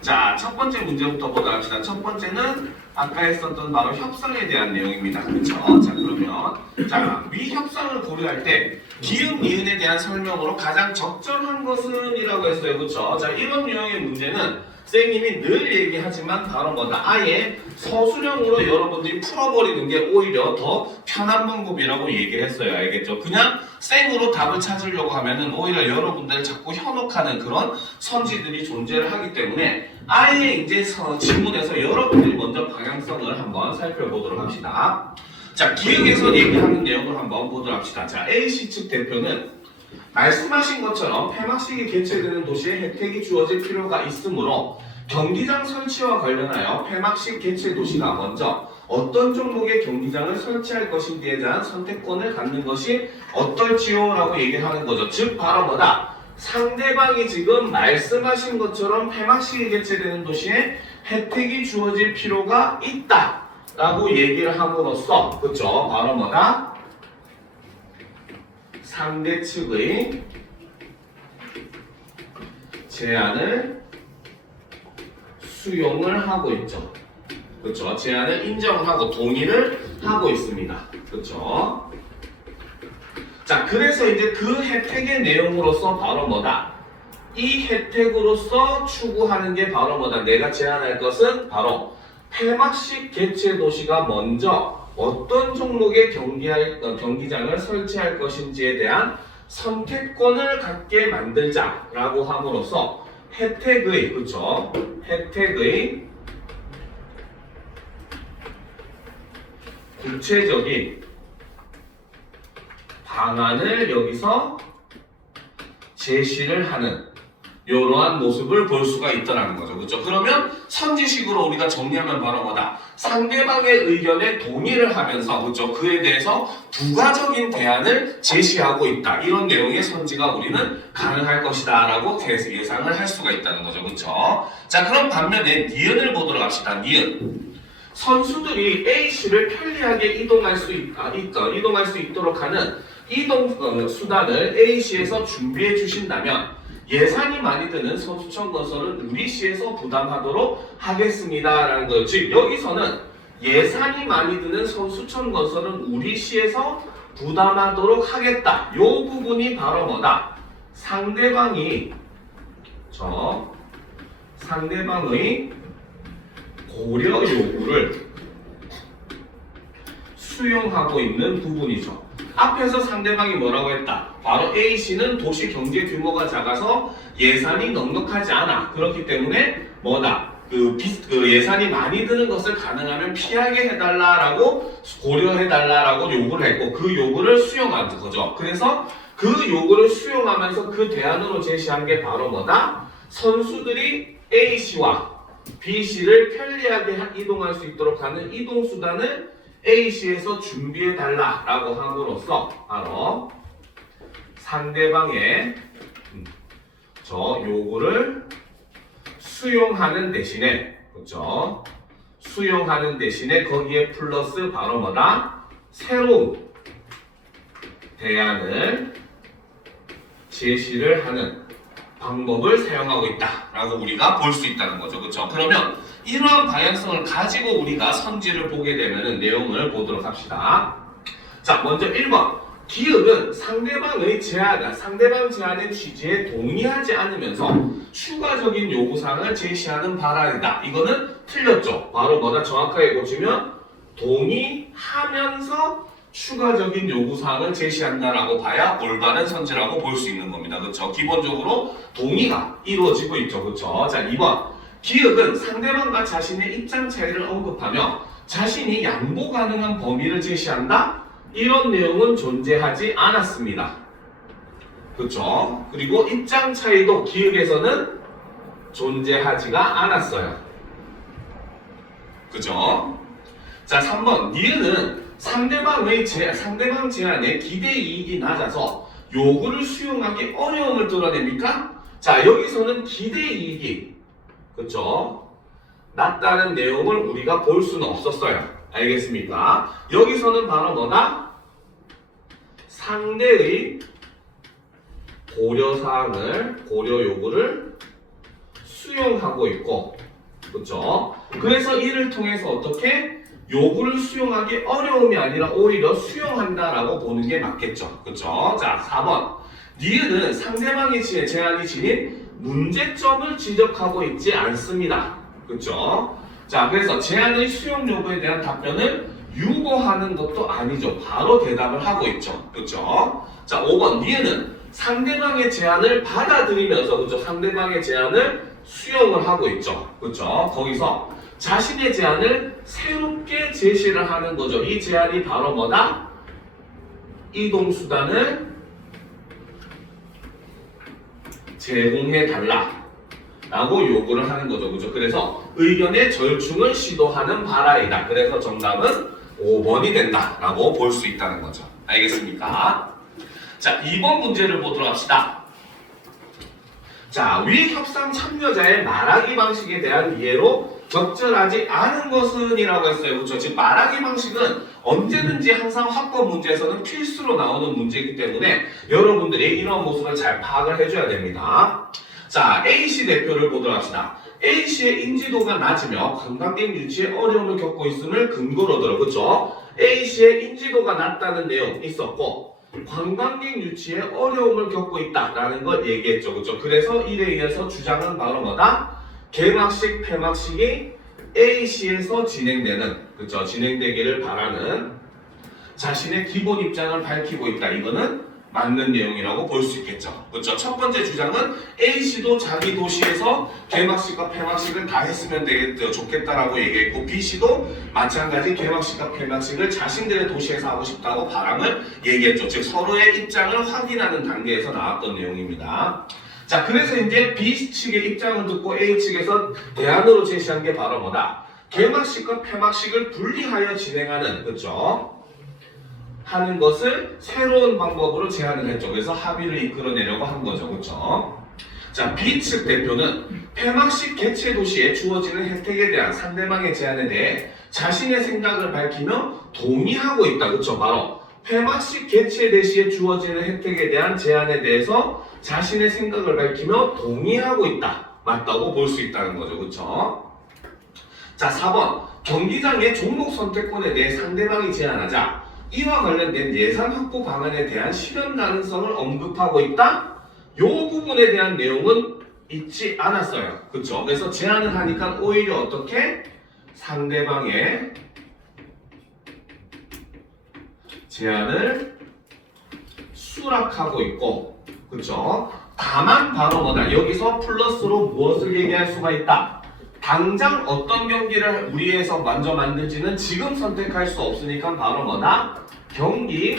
자, 첫 번째 문제부터 보도록 합시다. 첫 번째는 아까 했었던 바로 협상에 대한 내용입니다. 그렇죠? 자, 그러면 위 협상을 고려할 때 기읍, 니은에 대한 설명으로 가장 적절한 것은 이라고 했어요. 그렇죠? 자, 이런 유형의 문제는 선생님이 늘 얘기하지만 바로 뭐다? 아예 서술형으로 여러분들이 풀어버리는 게 오히려 더 편한 방법이라고 얘기를 했어요. 알겠죠? 그냥 생으로 답을 찾으려고 하면은 오히려 여러분들 자꾸 현혹하는 그런 선지들이 존재를 하기 때문에 아예 이제 지문에서 여러분들이 먼저 방향성을 한번 살펴보도록 합시다. 자, 기획에서 얘기하는 내용을 한번 보도록 합시다. 자, A씨 측 대표는 말씀하신 것처럼 폐막식이 개최되는 도시에 혜택이 주어질 필요가 있으므로 경기장 설치와 관련하여 폐막식 개최 도시가 먼저 어떤 종목의 경기장을 설치할 것인지에 대한 선택권을 갖는 것이 어떨지요? 라고 얘기를 하는 거죠. 즉 바로 뭐다? 상대방이 지금 말씀하신 것처럼 폐막식이 개최되는 도시에 혜택이 주어질 필요가 있다 라고 얘기를 함으로써 그쵸? 바로 뭐다? 상대 측의 제안을 수용을 하고 있죠. 그쵸? 제안을 인정하고 동의를 하고 있습니다. 그쵸? 자, 그래서 이제 그 혜택의 내용으로서 바로 뭐다? 이 혜택으로서 추구하는 게 바로 뭐다? 내가 제안할 것은 바로 폐막식 개최 도시가 먼저 어떤 종목의 경기장을 설치할 것인지에 대한 선택권을 갖게 만들자라고 함으로써 혜택의, 그쵸? 혜택의 구체적인 방안을 여기서 제시를 하는 이러한 모습을 볼 수가 있다는 거죠. 그렇죠? 그러면 선지식으로 우리가 정리하면 바로 뭐다? 상대방의 의견에 동의를 하면서 그렇죠? 그에 대해서 부가적인 대안을 제시하고 있다. 이런 내용의 선지가 우리는 가능할 것이다 라고 예상을 할 수가 있다는 거죠. 그렇죠? 자, 그럼 반면에 니은을 보도록 합시다. 니은. 선수들이 A씨를 편리하게 이동할 수 있도록 하는 이동 수단을 A씨에서 준비해 주신다면 예산이 많이 드는 선수촌건설은 우리시에서 부담하도록 하겠습니다 라는 거예요. 즉 여기서는 예산이 많이 드는 선수촌건설은 우리시에서 부담하도록 하겠다. 이 부분이 바로 뭐다? 상대방의 고려 요구를 수용하고 있는 부분이죠. 앞에서 상대방이 뭐라고 했다? 바로 A씨는 도시 경제 규모가 작아서 예산이 넉넉하지 않아. 그렇기 때문에 뭐다? 그 예산이 많이 드는 것을 가능하면 피하게 해달라라고 고려해달라라고 요구를 했고 그 요구를 수용한 거죠. 그래서 그 요구를 수용하면서 그 대안으로 제시한 게 바로 뭐다? 선수들이 A씨와 B씨를 편리하게 이동할 수 있도록 하는 이동수단을 A씨에서 준비해달라라고 함으로써 바로 상대방의 저 요구를 수용하는 대신에 그렇죠? 수용하는 대신에 거기에 플러스 바로 뭐다? 새로운 대안을 제시를 하는 방법을 사용하고 있다라고 우리가 볼 수 있다는 거죠. 그렇죠? 그러면 이러한 방향성을 가지고 우리가 선지를 보게 되면 내용을 보도록 합시다. 자, 먼저 1번. 기획은 상대방 제안의 취지에 동의하지 않으면서 추가적인 요구사항을 제시하는 바람이다. 이거는 틀렸죠. 바로 뭐다? 정확하게 보시면 동의하면서 추가적인 요구사항을 제시한다라고 봐야 올바른 선지라고 볼 수 있는 겁니다. 그렇죠? 기본적으로 동의가 이루어지고 있죠. 그렇죠? 자, 2번. 기획은 상대방과 자신의 입장 차이를 언급하며 자신이 양보 가능한 범위를 제시한다? 이런 내용은 존재하지 않았습니다. 그렇죠? 그리고 입장 차이도 기획에서는 존재하지가 않았어요. 그죠? 자, 3번. 니은은 상대방 제안에 기대 이익이 낮아서 요구를 수용하기 어려움을 드러냅니까? 자, 여기서는 기대 이익이 그렇죠? 낮다는 내용을 우리가 볼 수는 없었어요. 알겠습니까? 여기서는 바로 뭐다? 상대의 고려 요구를 수용하고 있고 그렇죠? 그래서 이를 통해서 어떻게? 요구를 수용하기 어려움이 아니라 오히려 수용한다라고 보는 게 맞겠죠. 그렇죠? 자, 4번. 니은은 상대방의 제안이 지닌 문제점을 지적하고 있지 않습니다. 그렇죠? 자, 그래서 제안의 수용 여부에 대한 답변을 유보하는 것도 아니죠. 바로 대답을 하고 있죠. 그렇죠? 자, 5번. 니은은 상대방의 제안을 받아들이면서 그렇죠? 상대방의 제안을 수용을 하고 있죠. 그렇죠? 거기서 자신의 제안을 새롭게 제시를 하는 거죠. 이 제안이 바로 뭐다? 이동수단을 제공해달라 라고 요구를 하는 거죠. 그죠? 그래서 의견의 절충을 시도하는 바라이다. 그래서 정답은 5번이 된다 라고 볼 수 있다는 거죠. 알겠습니까? 자, 2번 문제를 보도록 합시다. 자, 위 협상 참여자의 말하기 방식에 대한 이해로 적절하지 않은 것은 이라고 했어요. 그렇죠? 즉 말하기 방식은 언제든지 항상 학법 문제에서는 필수로 나오는 문제이기 때문에 여러분들이 이런 모습을 잘 파악을 해줘야 됩니다. 자, A씨 대표를 보도록 합시다. A씨의 인지도가 낮으며 관광객 유치에 어려움을 겪고 있음을 근거로 들어. 그렇죠? A씨의 인지도가 낮다는 내용 있었고 관광객 유치에 어려움을 겪고 있다라는 걸 얘기했죠. 그렇죠? 그래서 이에 의해서 주장은 바로 뭐다? 개막식, 폐막식이 A씨에서 진행되는, 그렇죠? 진행되기를 바라는 자신의 기본 입장을 밝히고 있다. 이거는 맞는 내용이라고 볼 수 있겠죠. 그렇죠? 첫 번째 주장은 A씨도 자기 도시에서 개막식과 폐막식을 다 했으면 좋겠다라고 얘기했고 B씨도 마찬가지 개막식과 폐막식을 자신들의 도시에서 하고 싶다고 바람을 얘기했죠. 즉 서로의 입장을 확인하는 단계에서 나왔던 내용입니다. 자, 그래서 이제 B 측의 입장을 듣고 A 측에서 대안으로 제시한 게 바로 뭐다? 개막식과 폐막식을 분리하여 진행하는, 그렇죠? 하는 것을 새로운 방법으로 제안을 했죠. 그래서 합의를 이끌어내려고 한 거죠. 그렇죠? 자, B측 대표는 폐막식 개최 도시에 주어지는 혜택에 대한 상대방의 제안에 대해 자신의 생각을 밝히며 동의하고 있다. 그렇죠? 바로 폐막식 개최 대시에 주어지는 혜택에 대한 제안에 대해서 자신의 생각을 밝히며 동의하고 있다. 맞다고 볼 수 있다는 거죠. 그렇죠? 자, 4번. 경기장의 종목 선택권에 대해 상대방이 제안하자 이와 관련된 예산 확보 방안에 대한 실현 가능성을 언급하고 있다? 이 부분에 대한 내용은 있지 않았어요. 그렇죠? 그래서 제안을 하니까 오히려 어떻게? 상대방의 제안을 수락하고 있고, 그렇죠? 다만 바로 뭐다? 여기서 플러스로 무엇을 얘기할 수가 있다? 당장 어떤 경기를 우리에서 먼저 만들지는 지금 선택할 수 없으니까 바로 뭐다? 경기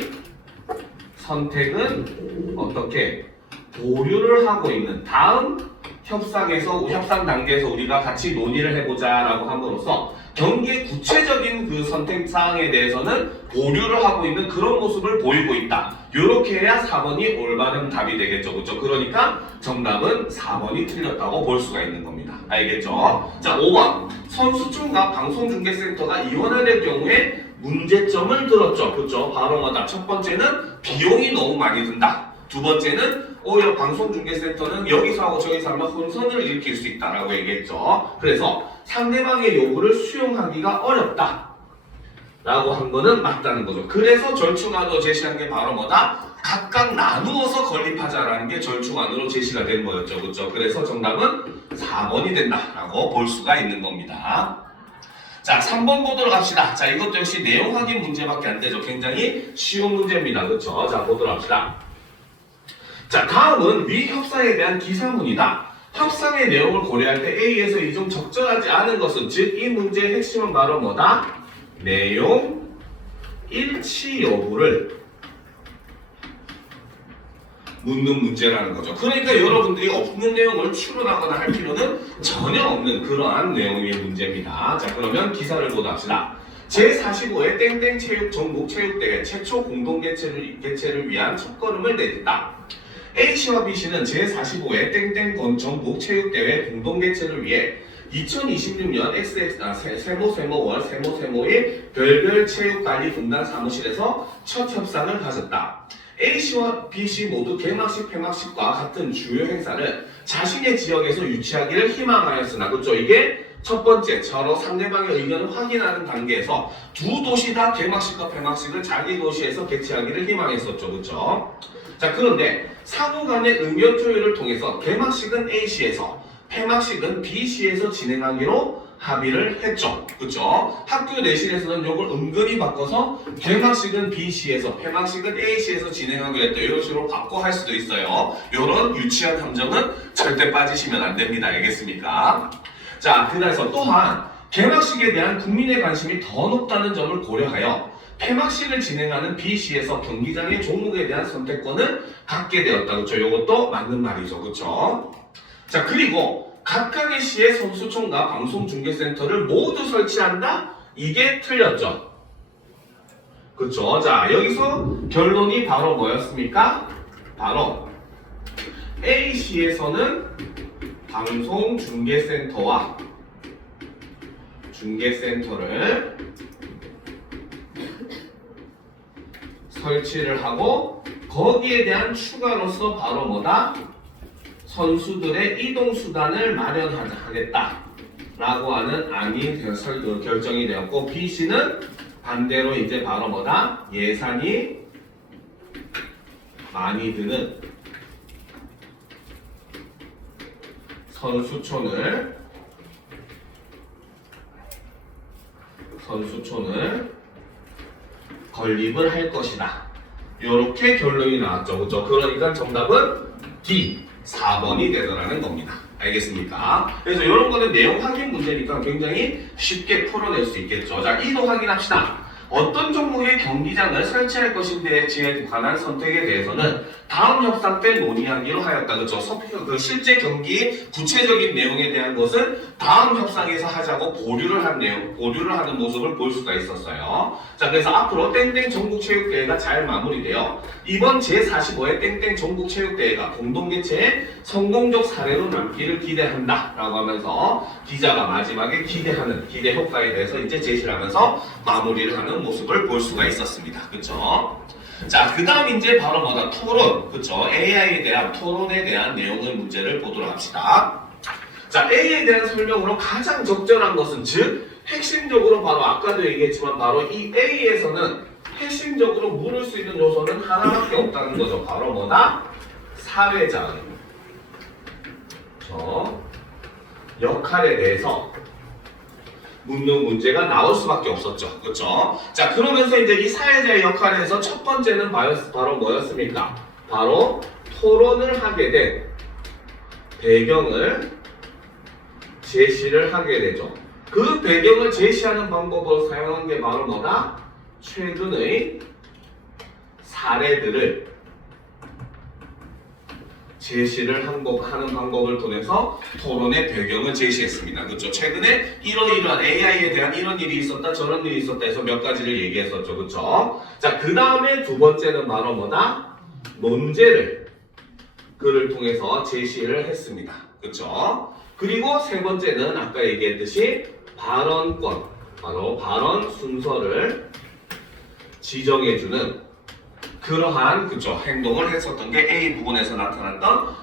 선택은 어떻게 보류를 하고 있는 다음 협상 단계에서 우리가 같이 논의를 해보자 라고 함으로써 경기의 구체적인 그 선택 사항에 대해서는 보류를 하고 있는 그런 모습을 보이고 있다. 이렇게 해야 4번이 올바른 답이 되겠죠. 그렇죠? 그러니까 정답은 4번이 틀렸다고 볼 수가 있는 겁니다. 알겠죠? 자, 5번. 선수촌과 방송중계센터가 이원화될 경우에 문제점을 들었죠. 그렇죠? 바로 뭐다? 첫 번째는 비용이 너무 많이 든다. 두 번째는 오히려 방송중계센터는 여기서 하고 저기서 하면 혼선을 일으킬 수 있다라고 얘기했죠. 그래서 상대방의 요구를 수용하기가 어렵다 라고 한 거는 맞다는 거죠. 그래서 절충안으로 제시한 게 바로 뭐다? 각각 나누어서 건립하자라는 게 절충안으로 제시가 된 거였죠. 그렇죠? 그래서 정답은 4번이 된다라고 볼 수가 있는 겁니다. 자, 3번 보도록 합시다. 자, 이것도 역시 내용 확인 문제밖에 안 되죠. 굉장히 쉬운 문제입니다. 그렇죠? 자, 보도록 합시다. 자, 다음은 위 협상에 대한 기사문이다. 협상의 내용을 고려할 때 A에서 이 중 적절하지 않은 것은, 즉 이 문제의 핵심은 바로 뭐다? 내용 일치 여부를 묻는 문제라는 거죠. 그러니까 여러분들이 없는 내용을 추론하거나 할 필요는 전혀 없는 그러한 내용의 문제입니다. 자, 그러면 기사를 보도합시다. 제45회 땡땡 체육 전국 체육대회 최초 공동 개최를 위한 첫걸음을 내딛다. A씨와 B씨는 제45회 땡땡 전국 체육대회 공동 개최를 위해 2026년 세모월 세모의 별별 체육관리분단 사무실에서 첫 협상을 가졌다. A씨와 B씨 모두 개막식, 폐막식과 같은 주요 행사를 자신의 지역에서 유치하기를 희망하였으나, 그렇죠? 이게 첫 번째, 서로 상대방의 의견을 확인하는 단계에서 두 도시 다 개막식과 폐막식을 자기 도시에서 개최하기를 희망했었죠. 그렇죠? 자, 그런데 상호 간의 의견 조율을 통해서 개막식은 A시에서 폐막식은 B시에서 진행하기로 합의를 했죠. 그쵸? 학교 내신에서는 이걸 은근히 바꿔서 개막식은 B시에서 폐막식은 A시에서 진행하기로 했다. 이런 식으로 바꿔 할 수도 있어요. 이런 유치한 함정은 절대 빠지시면 안 됩니다. 알겠습니까? 자, 그래서 또한 개막식에 대한 국민의 관심이 더 높다는 점을 고려하여 폐막식을 진행하는 B시에서 경기장의 종목에 대한 선택권을 갖게 되었다. 그렇죠? 이것도 맞는 말이죠. 그렇죠? 자, 그리고 각각의 시의 선수촌과 방송중계센터를 모두 설치한다? 이게 틀렸죠. 그렇죠? 자, 여기서 결론이 바로 뭐였습니까? 바로 A시에서는 방송중계센터와 중계센터를 설치를 하고 거기에 대한 추가로서 바로 뭐다? 선수들의 이동수단을 마련하겠다 라고 하는 안이 결정이 되었고 B씨는 반대로 이제 바로 뭐다? 예산이 많이 드는 선수촌을 건립을 할 것이다. 이렇게 결론이 나왔죠. 그렇죠? 그러니까 정답은 D, 4번이 되더라는 겁니다. 알겠습니까? 그래서 이런 거는 내용 확인 문제니까 굉장히 쉽게 풀어낼 수 있겠죠. 자, 이도 확인합시다. 어떤 종목의 경기장을 설치할 것인지에 관한 선택에 대해서는 다음 협상 때 논의하기로 하였다. 그렇죠? 그 실제 경기 구체적인 내용에 대한 것은 다음 협상에서 하자고 보류를 하는 모습을 볼 수가 있었어요. 자, 그래서 앞으로 땡땡 전국체육대회가 잘 마무리되어 이번 제45회 땡땡 전국체육대회가 공동개최의 성공적 사례로 남기를 기대한다 라고 하면서 기자가 마지막에 기대 효과에 대해서 이제 제시를 하면서 마무리를 하는 모습을 볼 수가 있었습니다. 그쵸? 자, 그 다음 이제 바로 뭐다? 토론. 그쵸? AI에 대한 토론에 대한 내용의 문제를 보도록 합시다. 자, A에 대한 설명으로 가장 적절한 것은 즉 핵심적으로 바로 아까도 얘기했지만 바로 이 A에서는 핵심적으로 물을 수 있는 요소는 하나밖에 없다는 거죠. 바로 뭐다? 사회자의 역할에 대해서 묻는 문제가 나올 수밖에 없었죠. 그렇죠? 자, 그러면서 이제 이 사회자의 역할에서 첫 번째는 바로 뭐였습니까? 바로 토론을 하게 된 배경을 제시를 하게 되죠. 그 배경을 제시하는 방법으로 사용한 게 바로 뭐다? 최근의 사례들을 제시를 하는 방법을 통해서 토론의 배경을 제시했습니다. 그렇죠? 최근에 이러이러한 AI에 대한 이런 일이 있었다, 저런 일이 있었다 해서 몇 가지를 얘기했었죠. 그렇죠? 자, 그 다음에 두 번째는 바로 뭐다? 논제를 그를 통해서 제시를 했습니다. 그렇죠? 그리고 세 번째는 아까 얘기했듯이 발언권, 바로 발언 순서를 지정해주는 그러한 행동을 했었던 게 A 부분에서 나타났던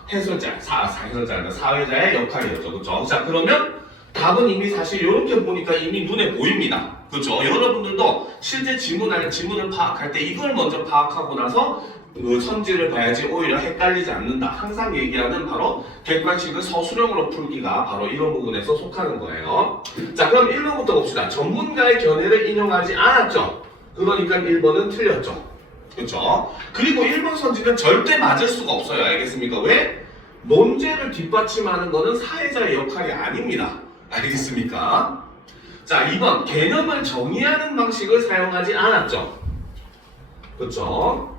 사회자의 역할이었죠. 그렇죠? 자, 그러면 답은 이미 사실 이렇게 보니까 이미 눈에 보입니다. 그렇죠? 여러분들도 실제 지문을 파악할 때 이걸 먼저 파악하고 나서 선지를 봐야지 오히려 헷갈리지 않는다. 항상 얘기하는 바로 객관식을 서술형으로 풀기가 바로 이런 부분에서 속하는 거예요. 자, 그럼 1번부터 봅시다. 전문가의 견해를 인용하지 않았죠. 그러니까 1번은 틀렸죠. 그렇죠? 그리고 1번 선지는 절대 맞을 수가 없어요. 알겠습니까? 왜? 논제를 뒷받침하는 것은 사회자의 역할이 아닙니다. 알겠습니까? 자, 2번 개념을 정의하는 방식을 사용하지 않았죠. 그렇죠?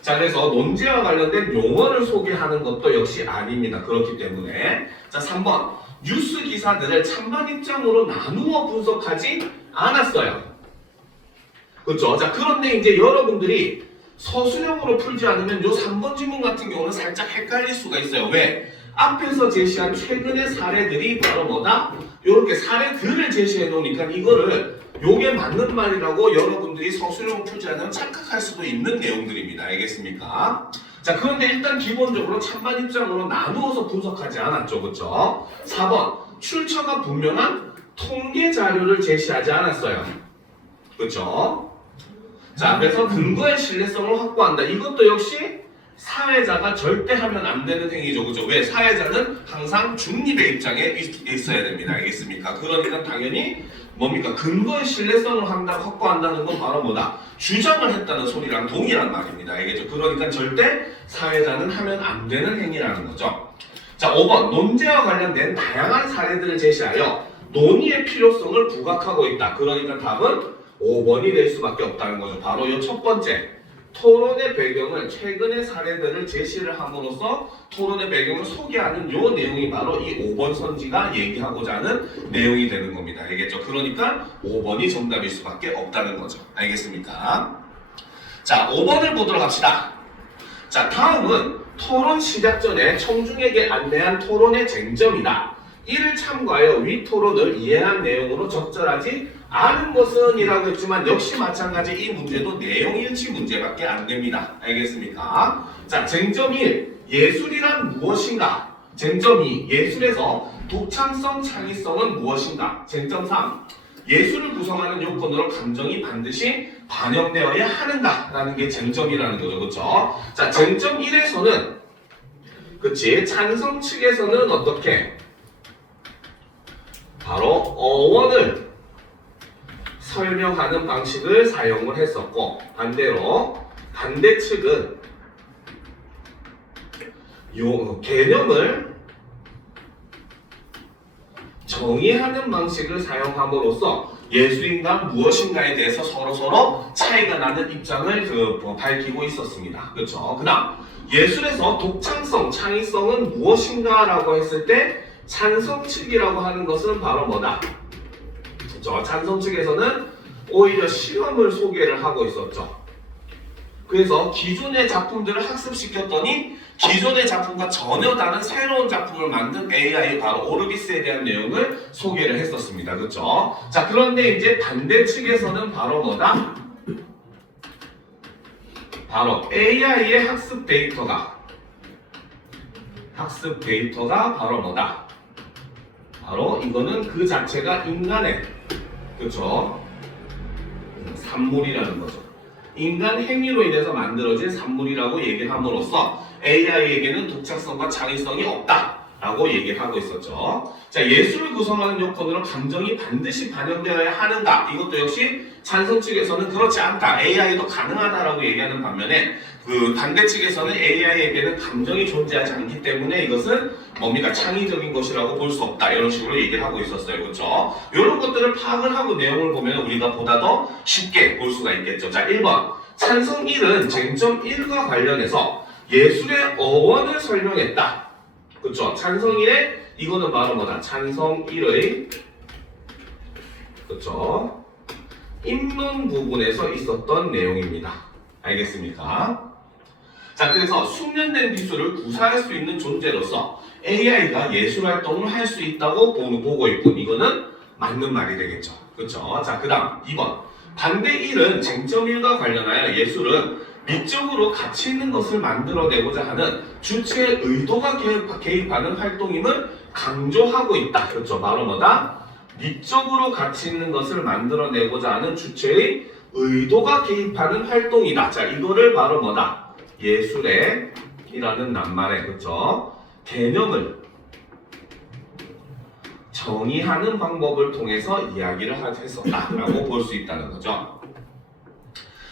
자, 그래서 논제와 관련된 용어를 소개하는 것도 역시 아닙니다. 그렇기 때문에 자, 3번 뉴스 기사들을 찬반 입장으로 나누어 분석하지 않았어요. 그렇죠? 자, 그런데 이제 여러분들이 서술형으로 풀지 않으면 요 3번 지문 같은 경우는 살짝 헷갈릴 수가 있어요. 왜? 앞에서 제시한 최근의 사례들이 바로 뭐다? 요렇게 사례들을 제시해 놓으니까 이거를 요게 맞는 말이라고 여러분들이 서술형을 풀지 않으면 착각할 수도 있는 내용들입니다. 알겠습니까? 자, 그런데 일단 기본적으로 찬반 입장으로 나누어서 분석하지 않았죠. 그렇죠? 4번 출처가 분명한 통계 자료를 제시하지 않았어요. 그렇죠? 자, 그래서 근거의 신뢰성을 확보한다. 이것도 역시 사회자가 절대 하면 안 되는 행위죠. 그죠? 왜? 사회자는 항상 중립의 입장에 있어야 됩니다. 알겠습니까? 그러니까 당연히 뭡니까? 근거의 신뢰성을 확보한다는 건 바로 뭐다? 주장을 했다는 소리랑 동일한 말입니다. 알겠죠? 그러니까 절대 사회자는 하면 안 되는 행위라는 거죠. 자, 5번 논제와 관련된 다양한 사례들을 제시하여 논의의 필요성을 부각하고 있다. 그러니까 답은 5번이 될 수밖에 없다는 거죠. 바로 이 첫 번째 토론의 배경을 최근의 사례들을 제시를 함으로써 토론의 배경을 소개하는 요 내용이 바로 이 5번 선지가 얘기하고자 하는 내용이 되는 겁니다. 알겠죠? 그러니까 5번이 정답일 수밖에 없다는 거죠. 알겠습니까? 자, 5번을 보도록 합시다. 자, 다음은 토론 시작 전에 청중에게 안내한 토론의 쟁점이다. 이를 참고하여 위 토론을 이해한 내용으로 적절하지 않은 것은 이라고 했지만 역시 마찬가지 이 문제도 내용 일치 문제밖에 안 됩니다. 알겠습니까? 자, 쟁점 1. 예술이란 무엇인가? 쟁점 2. 예술에서 독창성, 창의성은 무엇인가? 쟁점 3. 예술을 구성하는 요건으로 감정이 반드시 반영되어야 하는가? 라는 게 쟁점이라는 거죠. 그렇죠? 자, 쟁점 1에서는 그치? 찬성 측에서는 어떻게? 바로 어원을 설명하는 방식을 사용을 했었고 반대로 반대 측은 개념을 정의하는 방식을 사용함으로써 예술인간 무엇인가에 대해서 서로 차이가 나는 입장을 밝히고 있었습니다. 그렇죠? 그 다음 예술에서 독창성, 창의성은 무엇인가 라고 했을 때 찬성 측이라고 하는 것은 바로 뭐다? 그렇죠? 찬성 측에서는 오히려 실험을 소개를 하고 있었죠. 그래서 기존의 작품들을 학습시켰더니 기존의 작품과 전혀 다른 새로운 작품을 만든 AI 바로 오르비스에 대한 내용을 소개를 했었습니다. 그렇죠? 자, 그런데 이제 반대 측에서는 바로 뭐다? 바로 AI의 학습 데이터가 바로 뭐다? 바로 이거는 그 자체가 인간의 그렇죠? 산물이라는 거죠. 인간 행위로 인해서 만들어진 산물이라고 얘기를 함으로써 AI에게는 독창성과 창의성이 없다라고 얘기를 하고 있었죠. 자, 예술을 구성하는 요건으로 감정이 반드시 반영되어야 하는가? 이것도 역시 찬성 측에서는 그렇지 않다. AI도 가능하다라고 얘기하는 반면에 그 반대 측에서는 AI에게는 감정이 존재하지 않기 때문에 이것은 뭡니까? 창의적인 것이라고 볼 수 없다. 이런 식으로 얘기를 하고 있었어요. 그렇죠? 이런 것들을 파악을 하고 내용을 보면 우리가 보다 더 쉽게 볼 수가 있겠죠. 자, 1번. 찬성 1은 쟁점 1과 관련해서 예술의 어원을 설명했다. 그렇죠? 찬성 1의 이거는 바로 뭐다? 찬성 1의 그렇죠? 입론 부분에서 있었던 내용입니다. 알겠습니까? 자, 그래서 숙련된 기술을 구사할 수 있는 존재로서 AI가 예술 활동을 할 수 있다고 보고 있고 이거는 맞는 말이 되겠죠. 그렇죠? 자, 그 다음 2번. 반대 1은 쟁점 1과 관련하여 예술은 미적으로 가치 있는 것을 만들어내고자 하는 주체의 의도가 개입하는 활동임을 강조하고 있다. 그렇죠? 바로 뭐다? 미적으로 가치 있는 것을 만들어내고자 하는 주체의 의도가 개입하는 활동이다. 자, 이거를 바로 뭐다? 예술의 이라는 낱말에 그렇죠? 개념을 정의하는 방법을 통해서 이야기를 했었다라고 볼 수 있다는 거죠.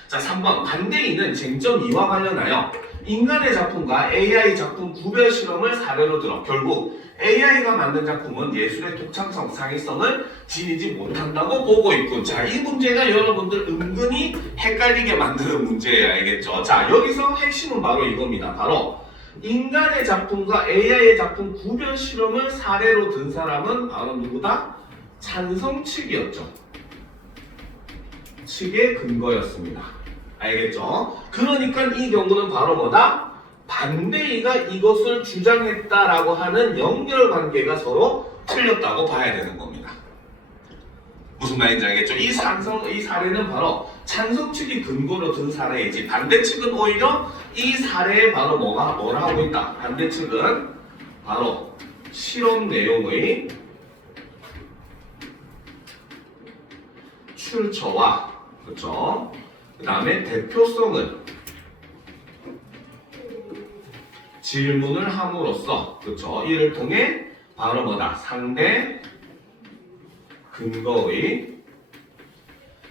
자, 3번 반대인은 쟁점 2와 관련하여 인간의 작품과 AI 작품 구별 실험을 사례로 들어 결국 AI가 만든 작품은 예술의 독창성, 창의성을 지니지 못한다고 보고 있군. 자, 이 문제가 여러분들 은근히 헷갈리게 만드는 문제예요. 알겠죠? 자, 여기서 핵심은 바로 이겁니다. 바로 인간의 작품과 AI의 작품 구별 실험을 사례로 든 사람은 바로 누구다? 찬성 측이었죠. 측의 근거였습니다. 알겠죠? 그러니까 이 경우는 바로 뭐다? 반대이가 이것을 주장했다라고 하는 연결관계가 서로 틀렸다고 봐야 되는 겁니다. 무슨 말인지 알겠죠? 이 사례는 바로 찬성 측이 근거로 든 사례이지 반대 측은 오히려 이 사례에 바로 뭐라 하고 있다? 반대 측은 바로 실험 내용의 출처와 그렇죠? 그 다음에 대표성을 질문을 함으로써 그렇죠? 이를 통해 바로 뭐다? 상대 근거의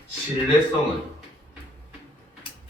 신뢰성을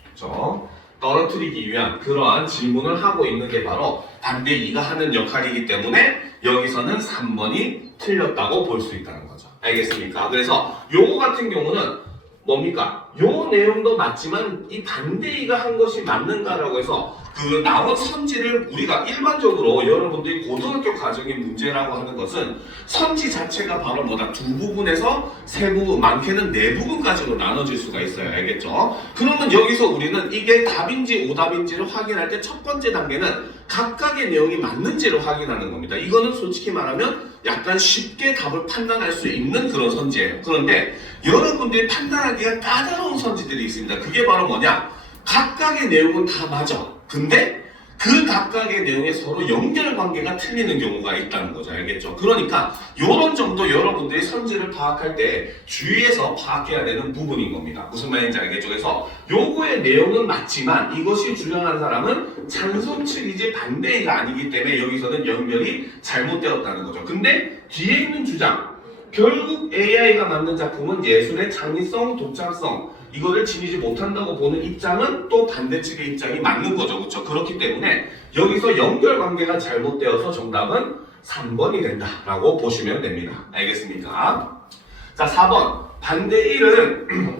그렇죠? 떨어뜨리기 위한 그러한 질문을 하고 있는 게 바로 반대 2가 하는 역할이기 때문에 여기서는 3번이 틀렸다고 볼 수 있다는 거죠. 알겠습니까? 그래서 요거 같은 경우는 뭡니까? 요 내용도 맞지만 이 반대 2가 한 것이 맞는가라고 해서 그 나온 선지를 우리가 일반적으로 여러분들이 고등학교 과정의 문제라고 하는 것은 선지 자체가 바로 뭐다? 두 부분에서 세 부분, 많게는 네 부분까지로 나눠질 수가 있어요. 알겠죠? 그러면 여기서 우리는 이게 답인지 오답인지를 확인할 때 첫 번째 단계는 각각의 내용이 맞는지를 확인하는 겁니다. 이거는 솔직히 말하면 약간 쉽게 답을 판단할 수 있는 그런 선지예요. 그런데 여러분들이 판단하기가 까다로운 선지들이 있습니다. 그게 바로 뭐냐? 각각의 내용은 다 맞아. 근데 그 각각의 내용에 서로 연결관계가 틀리는 경우가 있다는 거죠. 알겠죠? 그러니까 이런 점도 여러분들이 선지를 파악할 때 주의해서 파악해야 되는 부분인 겁니다. 무슨 말인지 알겠죠? 그래서 요거의 내용은 맞지만 이것이 주장한 사람은 찬성 측이지 반대가 아니기 때문에 여기서는 연결이 잘못되었다는 거죠. 근데 뒤에 있는 주장, 결국 AI가 만든 작품은 예술의 창의성, 독창성 이거를 지니지 못한다고 보는 입장은 또 반대측의 입장이 맞는 거죠. 그렇죠? 그렇기 때문에 여기서 연결관계가 잘못되어서 정답은 3번이 된다라고 보시면 됩니다. 알겠습니까? 자, 4번 반대 1은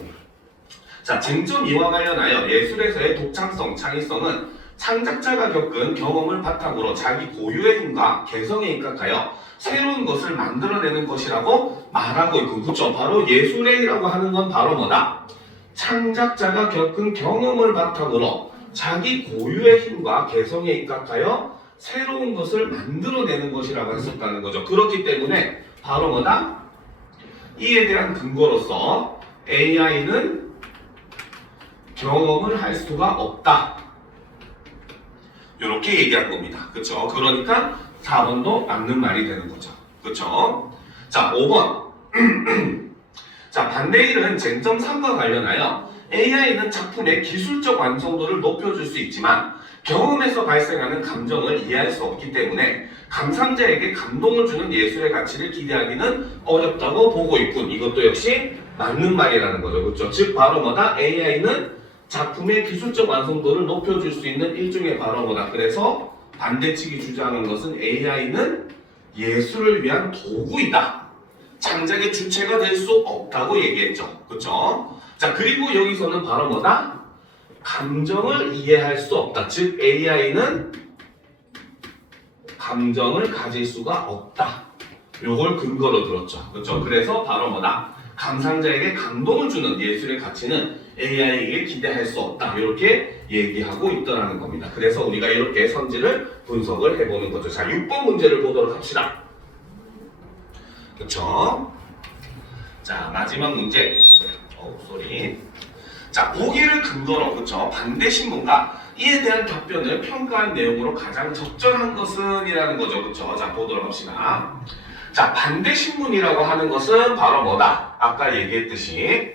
자, 쟁점 2와 관련하여 예술에서의 독창성, 창의성은 창작자가 겪은 경험을 바탕으로 자기 고유의 힘과 개성에 입각하여 새로운 것을 만들어내는 것이라고 말하고 있고, 그렇죠? 바로 예술이라고 하는 건 바로 뭐다? 창작자가 겪은 경험을 바탕으로 자기 고유의 힘과 개성에 입각하여 새로운 것을 만들어내는 것이라고 했었다는 거죠. 그렇기 때문에 바로 뭐다? 이에 대한 근거로서 AI는 경험을 할 수가 없다. 이렇게 얘기한 겁니다. 그렇죠? 그러니까 4번도 맞는 말이 되는 거죠. 그렇죠? 자, 5번. 자, 반대 1은 쟁점 3과 관련하여 AI는 작품의 기술적 완성도를 높여줄 수 있지만 경험에서 발생하는 감정을 이해할 수 없기 때문에 감상자에게 감동을 주는 예술의 가치를 기대하기는 어렵다고 보고 있군. 이것도 역시 맞는 말이라는 거죠. 그렇죠? 즉 바로 뭐다? AI는 작품의 기술적 완성도를 높여줄 수 있는 일종의 바로 뭐다? 그래서 반대측이 주장하는 것은 AI는 예술을 위한 도구이다. 창작의 주체가 될 수 없다고 얘기했죠. 그렇죠? 자, 그리고 여기서는 바로 뭐다? 감정을 이해할 수 없다. 즉 AI는 감정을 가질 수가 없다. 요걸 근거로 들었죠. 그렇죠? 그래서 바로 뭐다? 감상자에게 감동을 주는 예술의 가치는 AI에게 기대할 수 없다. 이렇게 얘기하고 있더라는 겁니다. 그래서 우리가 이렇게 선지를 분석을 해보는 거죠. 자, 6번 문제를 보도록 합시다. 그렇죠? 자, 마지막 문제. 쏘리. 자, 보기를 근거로, 그렇죠? 반대 신문과 이에 대한 답변을 평가한 내용으로 가장 적절한 것은 이라는 거죠. 그렇죠? 자, 보도록 합시다. 자, 반대 신문이라고 하는 것은 바로 뭐다? 아까 얘기했듯이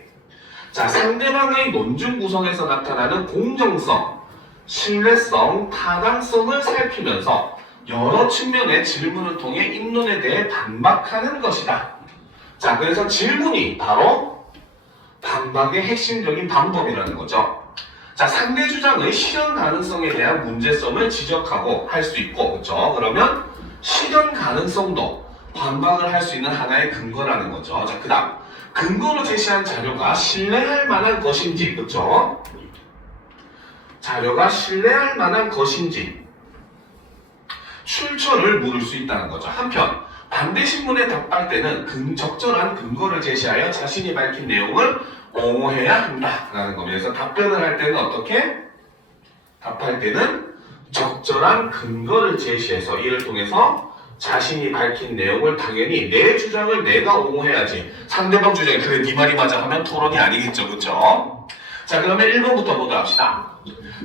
자, 상대방의 논증 구성에서 나타나는 공정성, 신뢰성, 타당성을 살피면서 여러 측면의 질문을 통해 입론에 대해 반박하는 것이다. 자, 그래서 질문이 바로 반박의 핵심적인 방법이라는 거죠. 자, 상대 주장의 실현 가능성에 대한 문제점을 지적하고 할 수 있고, 그렇죠? 그러면 실현 가능성도 반박을 할 수 있는 하나의 근거라는 거죠. 자, 그 다음 근거로 제시한 자료가 신뢰할 만한 것인지, 그렇죠? 자료가 신뢰할 만한 것인지 출처를 물을 수 있다는 거죠. 한편 반대 신문에 답할 때는 적절한 근거를 제시하여 자신이 밝힌 내용을 옹호해야 한다라는 겁니다. 그래서 답변을 할 때는 어떻게? 답할 때는 적절한 근거를 제시해서 이를 통해서 자신이 밝힌 내용을 당연히 내 주장을 내가 옹호해야지. 상대방 주장이 그래 네 말이 맞아 하면 토론이 아니겠죠. 그렇죠? 자, 그러면 1번부터 보도록 합시다.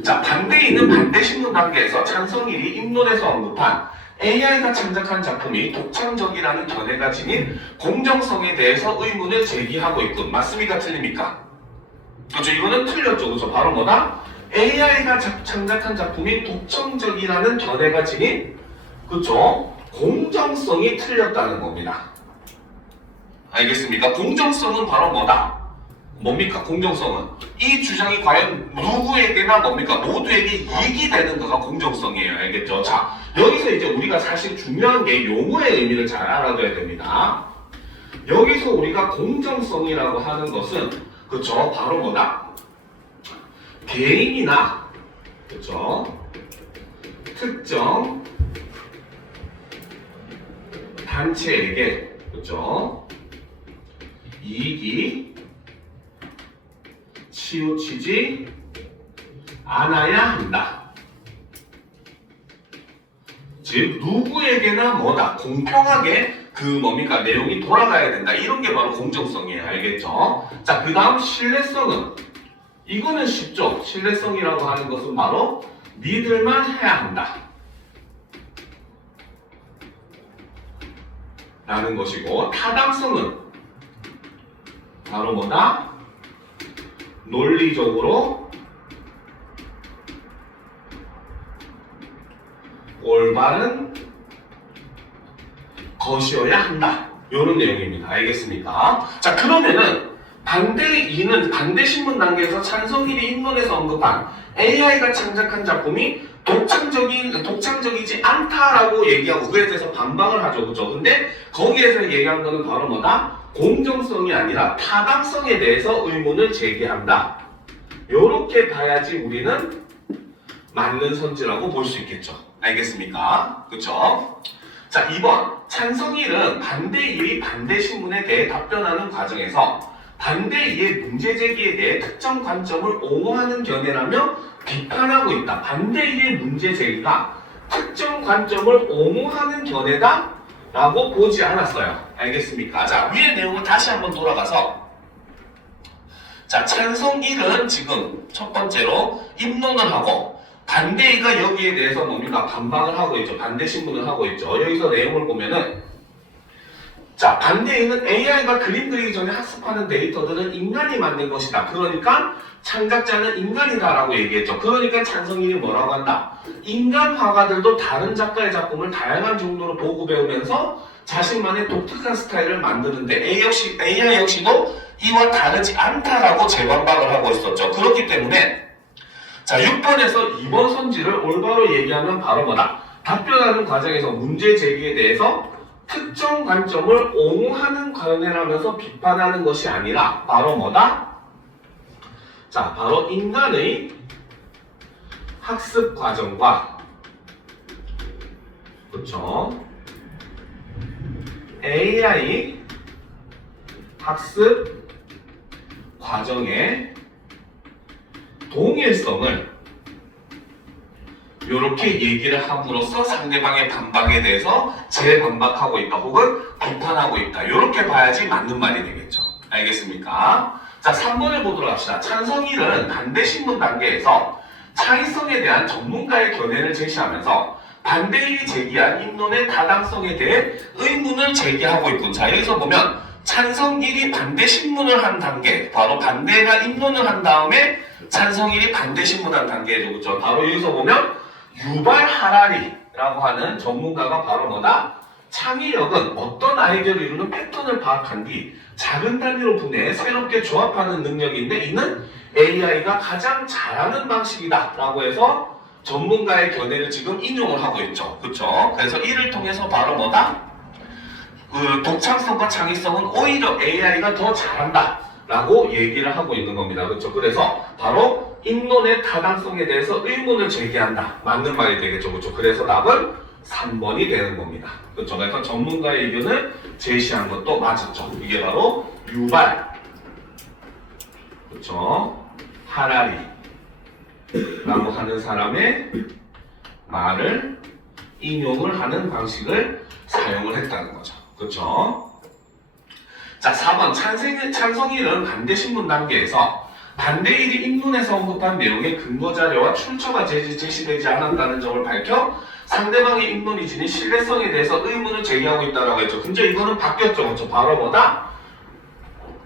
자, 반대인은 반대 신문 단계에서 찬성일이 입론에서 언급한 AI가 창작한 작품이 독창적이라는 견해가 지닌 공정성에 대해서 의문을 제기하고 있군. 맞습니까? 틀립니까? 그렇죠? 이거는 틀렸죠. 그렇죠? 바로 뭐다? AI가 창작한 작품이 독창적이라는 견해가 지닌, 그렇죠? 공정성이 틀렸다는 겁니다. 알겠습니까? 공정성은 바로 뭐다? 뭡니까? 공정성은 이 주장이 과연 누구에게나 뭡니까? 모두에게 이익이 되는 거가 공정성이에요. 알겠죠? 자, 여기서 이제 우리가 사실 중요한 게 용어의 의미를 잘 알아둬야 됩니다. 여기서 우리가 공정성이라고 하는 것은, 그쵸? 바로 뭐다? 개인이나, 그쵸? 특정 단체에게 그렇죠? 이익이 치우치지 않아야 한다. 즉 누구에게나 뭐다 공평하게 그 뭡니까 내용이 돌아가야 된다. 이런 게 바로 공정성이에요. 알겠죠? 자, 그 다음 신뢰성은 이거는 쉽죠. 신뢰성이라고 하는 것은 바로 믿을만 해야 한다 라는 것이고, 타당성은 바로 뭐다? 논리적으로 올바른 것이어야 한다. 이런 내용입니다. 알겠습니까? 자, 그러면은 반대 2는 반대 신문 단계에서 찬성 1이 입론에서 언급한 AI가 창작한 작품이 독창적이지 않다라고 얘기하고 그에 대해서 반박을 하죠. 그죠? 근데 거기에서 얘기한 거는 바로 뭐다? 공정성이 아니라 타당성에 대해서 의문을 제기한다. 요렇게 봐야지 우리는 맞는 선지라고 볼 수 있겠죠. 알겠습니까? 그쵸? 자, 2번 찬성 1은 반대 1이 반대 신문에 대해 답변하는 과정에서 반대 2의 문제 제기에 대해 특정 관점을 옹호하는 견해라며 비판하고 있다. 반대 2의 문제 제기가 특정 관점을 옹호하는 견해다 라고 보지 않았어요. 알겠습니까? 자, 위의 내용을 다시 한번 돌아가서 자, 찬성 1은 지금 첫 번째로 입론을 하고 반대 2가 여기에 대해서 뭡니까? 반박을 하고 있죠. 반대 신문을 하고 있죠. 여기서 내용을 보면은 자, 반대 2는 AI가 그림 그리기 전에 학습하는 데이터들은 인간이 만든 것이다. 그러니까 창작자는 인간이다라고 얘기했죠. 그러니까 찬성 1이 뭐라고 한다? 인간 화가들도 다른 작가의 작품을 다양한 정도로 보고 배우면서 자신만의 독특한 스타일을 만드는데 AI 역시도 이와 다르지 않다라고 재반박을 하고 있었죠. 그렇기 때문에 자, 6번에서 2번 선지를 올바로 얘기하면 바로 뭐다? 답변하는 과정에서 문제 제기에 대해서 특정 관점을 옹호하는 견해라면서 비판하는 것이 아니라 바로 뭐다? 자, 바로 인간의 학습 과정과 그렇죠? AI 학습 과정의 동일성을 이렇게 얘기를 함으로써 상대방의 반박에 대해서 재반박하고 있다 혹은 비판하고 있다. 이렇게 봐야지 맞는 말이 되겠죠. 알겠습니까? 자, 3번을 보도록 합시다. 찬성 1은 반대 신문 단계에서 창의성에 대한 전문가의 견해를 제시하면서 반대 1이 제기한 입론의 타당성에 대해 의문을 제기하고 있군. 자, 여기서 보면 찬성 1이 반대 신문을 한 단계, 바로 반대가 입론을 한 다음에 찬성 1이 반대 신문한 단계죠. 그렇죠? 바로 여기서 보면 유발 하라리라고 하는 전문가가 바로 뭐다? 창의력은 어떤 아이디어를 이루는 패턴을 파악한 뒤 작은 단위로 분해해 새롭게 조합하는 능력인데 이는 AI가 가장 잘하는 방식이다 라고 해서 전문가의 견해를 지금 인용을 하고 있죠. 그렇죠? 그래서 이를 통해서 바로 뭐다? 독창성과 창의성은 오히려 AI가 더 잘한다 라고 얘기를 하고 있는 겁니다. 그렇죠? 그래서 바로 입론의 타당성에 대해서 의문을 제기한다. 맞는 말이 되겠죠. 그렇죠? 그래서 답은 3번이 되는 겁니다. 그렇죠? 그래서 전문가의 의견을 제시한 것도 맞았죠. 이게 바로 유발, 그렇죠? 하라리 라고 하는 사람의 말을 인용을 하는 방식을 사용을 했다는 거죠. 그렇죠? 자, 4번 찬성 1은 반대 신문 단계에서 반대 1이 입론에서 언급한 내용의 근거 자료와 출처가 제시되지 않았다는 점을 밝혀 상대방의 입론이 지닌 신뢰성에 대해서 의문을 제기하고 있다고 했죠. 근데 이거는 바뀌었죠. 그렇죠? 바로 뭐다?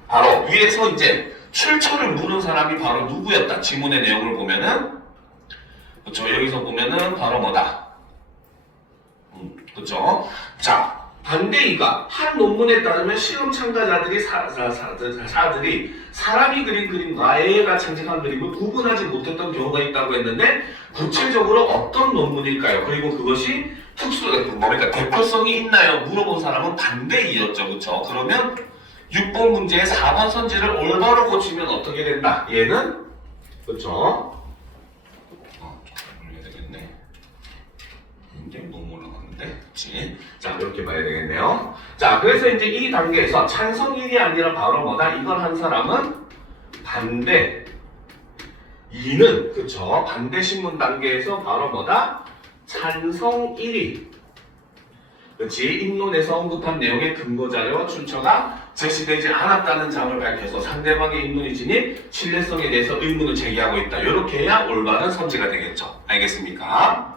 바로 위에서 이제 출처를 물은 사람이 바로 누구였다? 지문의 내용을 보면은 그렇죠? 여기서 보면은 바로 뭐다? 그렇죠? 자, 반대 2가 한 논문에 따르면 실험 참가자들이 사람이 그린 그림과 AI가 창작한 그림을 구분하지 못했던 경우가 있다고 했는데 구체적으로 어떤 논문일까요? 그리고 그것이 그러니까 대표성이 있나요? 물어본 사람은 반대 2였죠. 그렇죠? 그러면 6번 문제의 4번 선지를 올바로 고치면 어떻게 된다? 얘는 그렇죠? 올려야 되겠네. 너무 올라갔는데. 그치? 자, 이렇게 봐야 되겠네요. 자, 그래서 이제 이 단계에서 찬성 1이 아니라 바로 뭐다? 이걸 한 사람은 반대 2는, 그쵸? 반대 신문 단계에서 바로 뭐다? 찬성 1이. 그렇지? 입론에서 언급한 내용의 근거 자료와 출처가 제시되지 않았다는 점을 밝혀서 상대방의 입론이 지닌 신뢰성에 대해서 의문을 제기하고 있다. 이렇게 해야 올바른 선지가 되겠죠. 알겠습니까?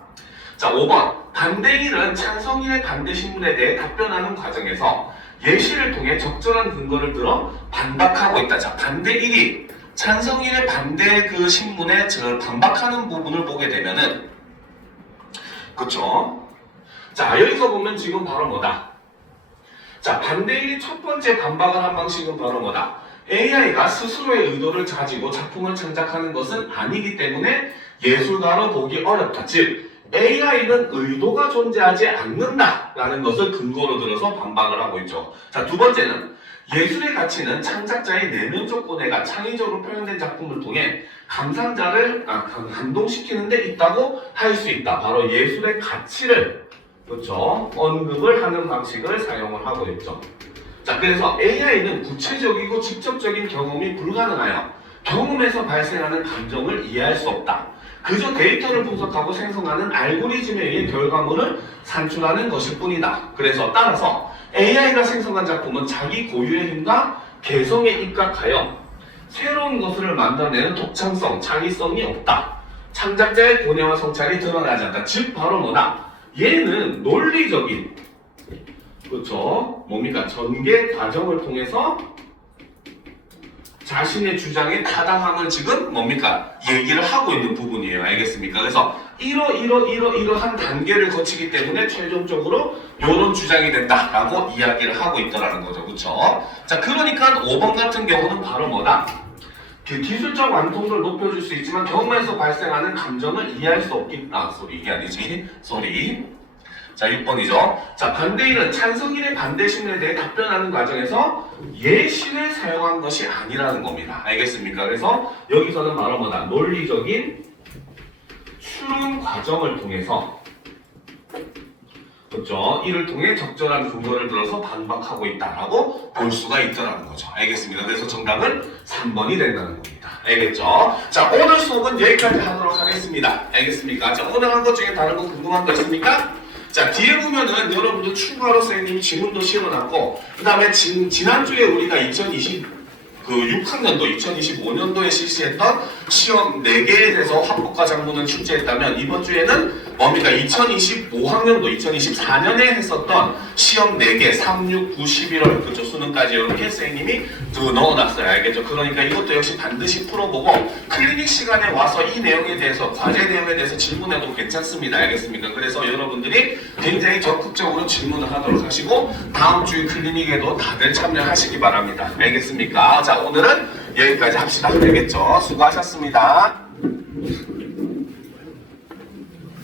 자, 5번. 반대 1은 찬성 1의 반대 신문에 대해 답변하는 과정에서 예시를 통해 적절한 근거를 들어 반박하고 있다. 자, 반대 1이 찬성 1의 반대 그 신문에 반박하는 부분을 보게 되면은, 그쵸? 자, 여기서 보면 지금 바로 뭐다? 자, 반대의 첫 번째 반박을 한 방식은 바로 뭐다? AI가 스스로의 의도를 가지고 작품을 창작하는 것은 아니기 때문에 예술가로 보기 어렵다. 즉, AI는 의도가 존재하지 않는다라는 것을 근거로 들어서 반박을 하고 있죠. 자, 두 번째는 예술의 가치는 창작자의 내면적 고뇌가 창의적으로 표현된 작품을 통해 감상자를 감동시키는 데 있다고 할 수 있다. 바로 예술의 가치를, 그렇죠, 언급을 하는 방식을 사용을 하고 있죠. 자, 그래서 AI는 구체적이고 직접적인 경험이 불가능하여 경험에서 발생하는 감정을 이해할 수 없다. 그저 데이터를 분석하고 생성하는 알고리즘에 의해 결과물을 산출하는 것일 뿐이다. 그래서 따라서 AI가 생성한 작품은 자기 고유의 힘과 개성에 입각하여 새로운 것을 만들어내는 독창성, 창의성이 없다. 창작자의 고뇌와 성찰이 드러나지 않다. 즉 바로 뭐다? 얘는 논리적인, 그렇죠? 뭡니까? 전개 과정을 통해서 자신의 주장에 타당함을 지금 뭡니까? 얘기를 하고 있는 부분이에요. 알겠습니까? 그래서 이러한 단계를 거치기 때문에 최종적으로 이런 주장이 된다라고 이야기를 하고 있더라는 거죠. 그렇죠? 자, 그러니까 5번 같은 경우는 바로 뭐다? 그 기술적 완성도를 높여줄 수 있지만 경험에서 발생하는 감정을 이해할 수 없기, 이게 아니지. 자, 6번이죠. 자, 반대인은 찬성인의 반대 신문에 대해 답변하는 과정에서 예시를 사용한 것이 아니라는 겁니다. 알겠습니까? 그래서 여기서는 바로 뭐다? 논리적인 추론 과정을 통해서, 그렇죠? 이를 통해 적절한 근거를 들어서 반박하고 있다라고 볼 수가 있더라는 거죠. 알겠습니까? 그래서 정답은 3번이 된다는 겁니다. 알겠죠? 자, 오늘 수업은 여기까지 하도록 하겠습니다. 알겠습니까? 자, 오늘 한 것 중에 다른 거 궁금한 거 있습니까? 자, 뒤에 보면은 여러분들 추가로 선생님이 지문도 실어놨고, 그 다음에 지난주에 우리가 6학년도, 2025년도에 실시했던 시험 4개에 대해서 합법과 작문을 출제했다면, 이번 주에는 뭡니까? 2025학년도, 2024년에 했었던 시험 4개, 3, 6, 9, 11월, 그죠? 수능까지 이렇게 선생님이 넣어놨어요. 알겠죠? 그러니까 이것도 역시 반드시 풀어보고, 클리닉 시간에 와서 이 내용에 대해서, 과제 내용에 대해서 질문해도 괜찮습니다. 알겠습니까? 그래서 여러분들이 굉장히 적극적으로 질문을 하도록 하시고, 다음 주 클리닉에도 다들 참여하시기 바랍니다. 알겠습니까? 자, 오늘은 여기까지 합시다. 알겠죠? 수고하셨습니다.